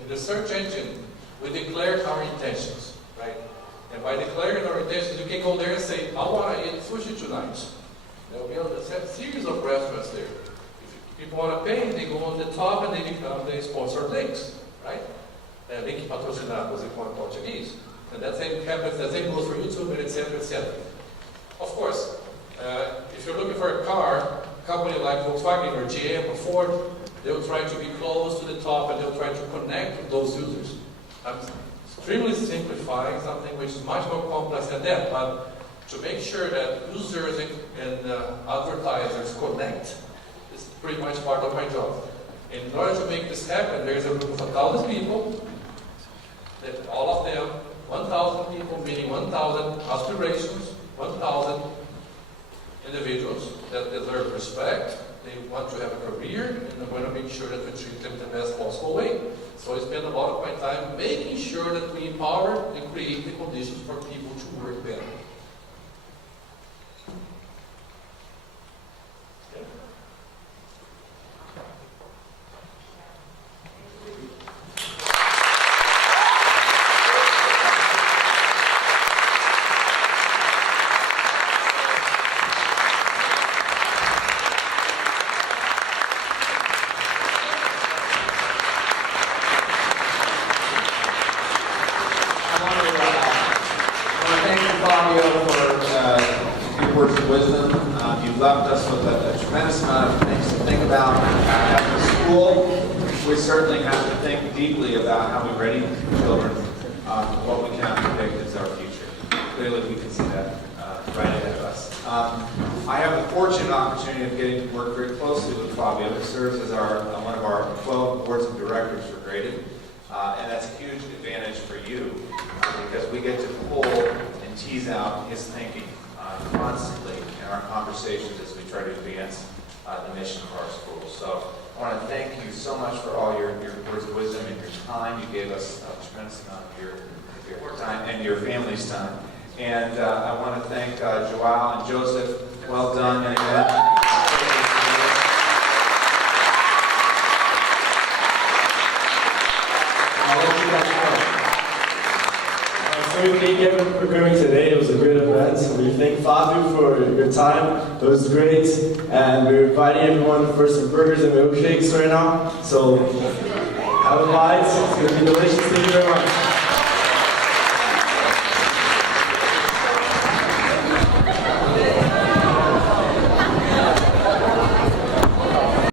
the search engine, we declare our intentions, right? And by declaring our intentions, you can go there and say, I want to eat sushi tonight. There will be a series of restaurants there. If people want to pay, they go on the top and they become the sponsored links, right? Link patrocinados em português. And that same happens, that same goes for YouTube and etc. etc. Of course, if you're looking for a car, a company like Volkswagen or GM or Ford, they'll try to be close to the top and they'll try to connect with those users. I'm extremely simplifying something which is much more complex than that, but to make sure that users and advertisers connect is pretty much part of my job. In order to make this happen, there's a group of 1,000 people, that all of them, 1,000 people, meaning 1,000 aspirations, 1,000 individuals that deserve respect. They want to have a career, and I want to make sure that we treat them the best possible way. So I spend a lot of my time making sure that we empower and create the conditions for people to work better. Left us with a tremendous amount of things to think about after school. We certainly have to think deeply about how we ready children for what we cannot predict is our future. Clearly, we can see that right ahead of us. I have the fortunate opportunity of getting to work very closely with Fabio, who serves as one of our 12 boards of directors for Graded. And that's a huge advantage for you because we get to pull and tease out his thinking constantly in our conversations as we try to advance the mission of our school. So I want to thank you so much for all your words of wisdom and your time. You gave us a tremendous amount of your time and your family's time. And I want to thank Joao and Joseph. Well done, young men. We thank everyone for coming today. It was a great event. We thank Fabio for your time. It was great. And we're inviting everyone for some burgers and milkshakes right now. So have a bite. It's going to be delicious. Thank you very much.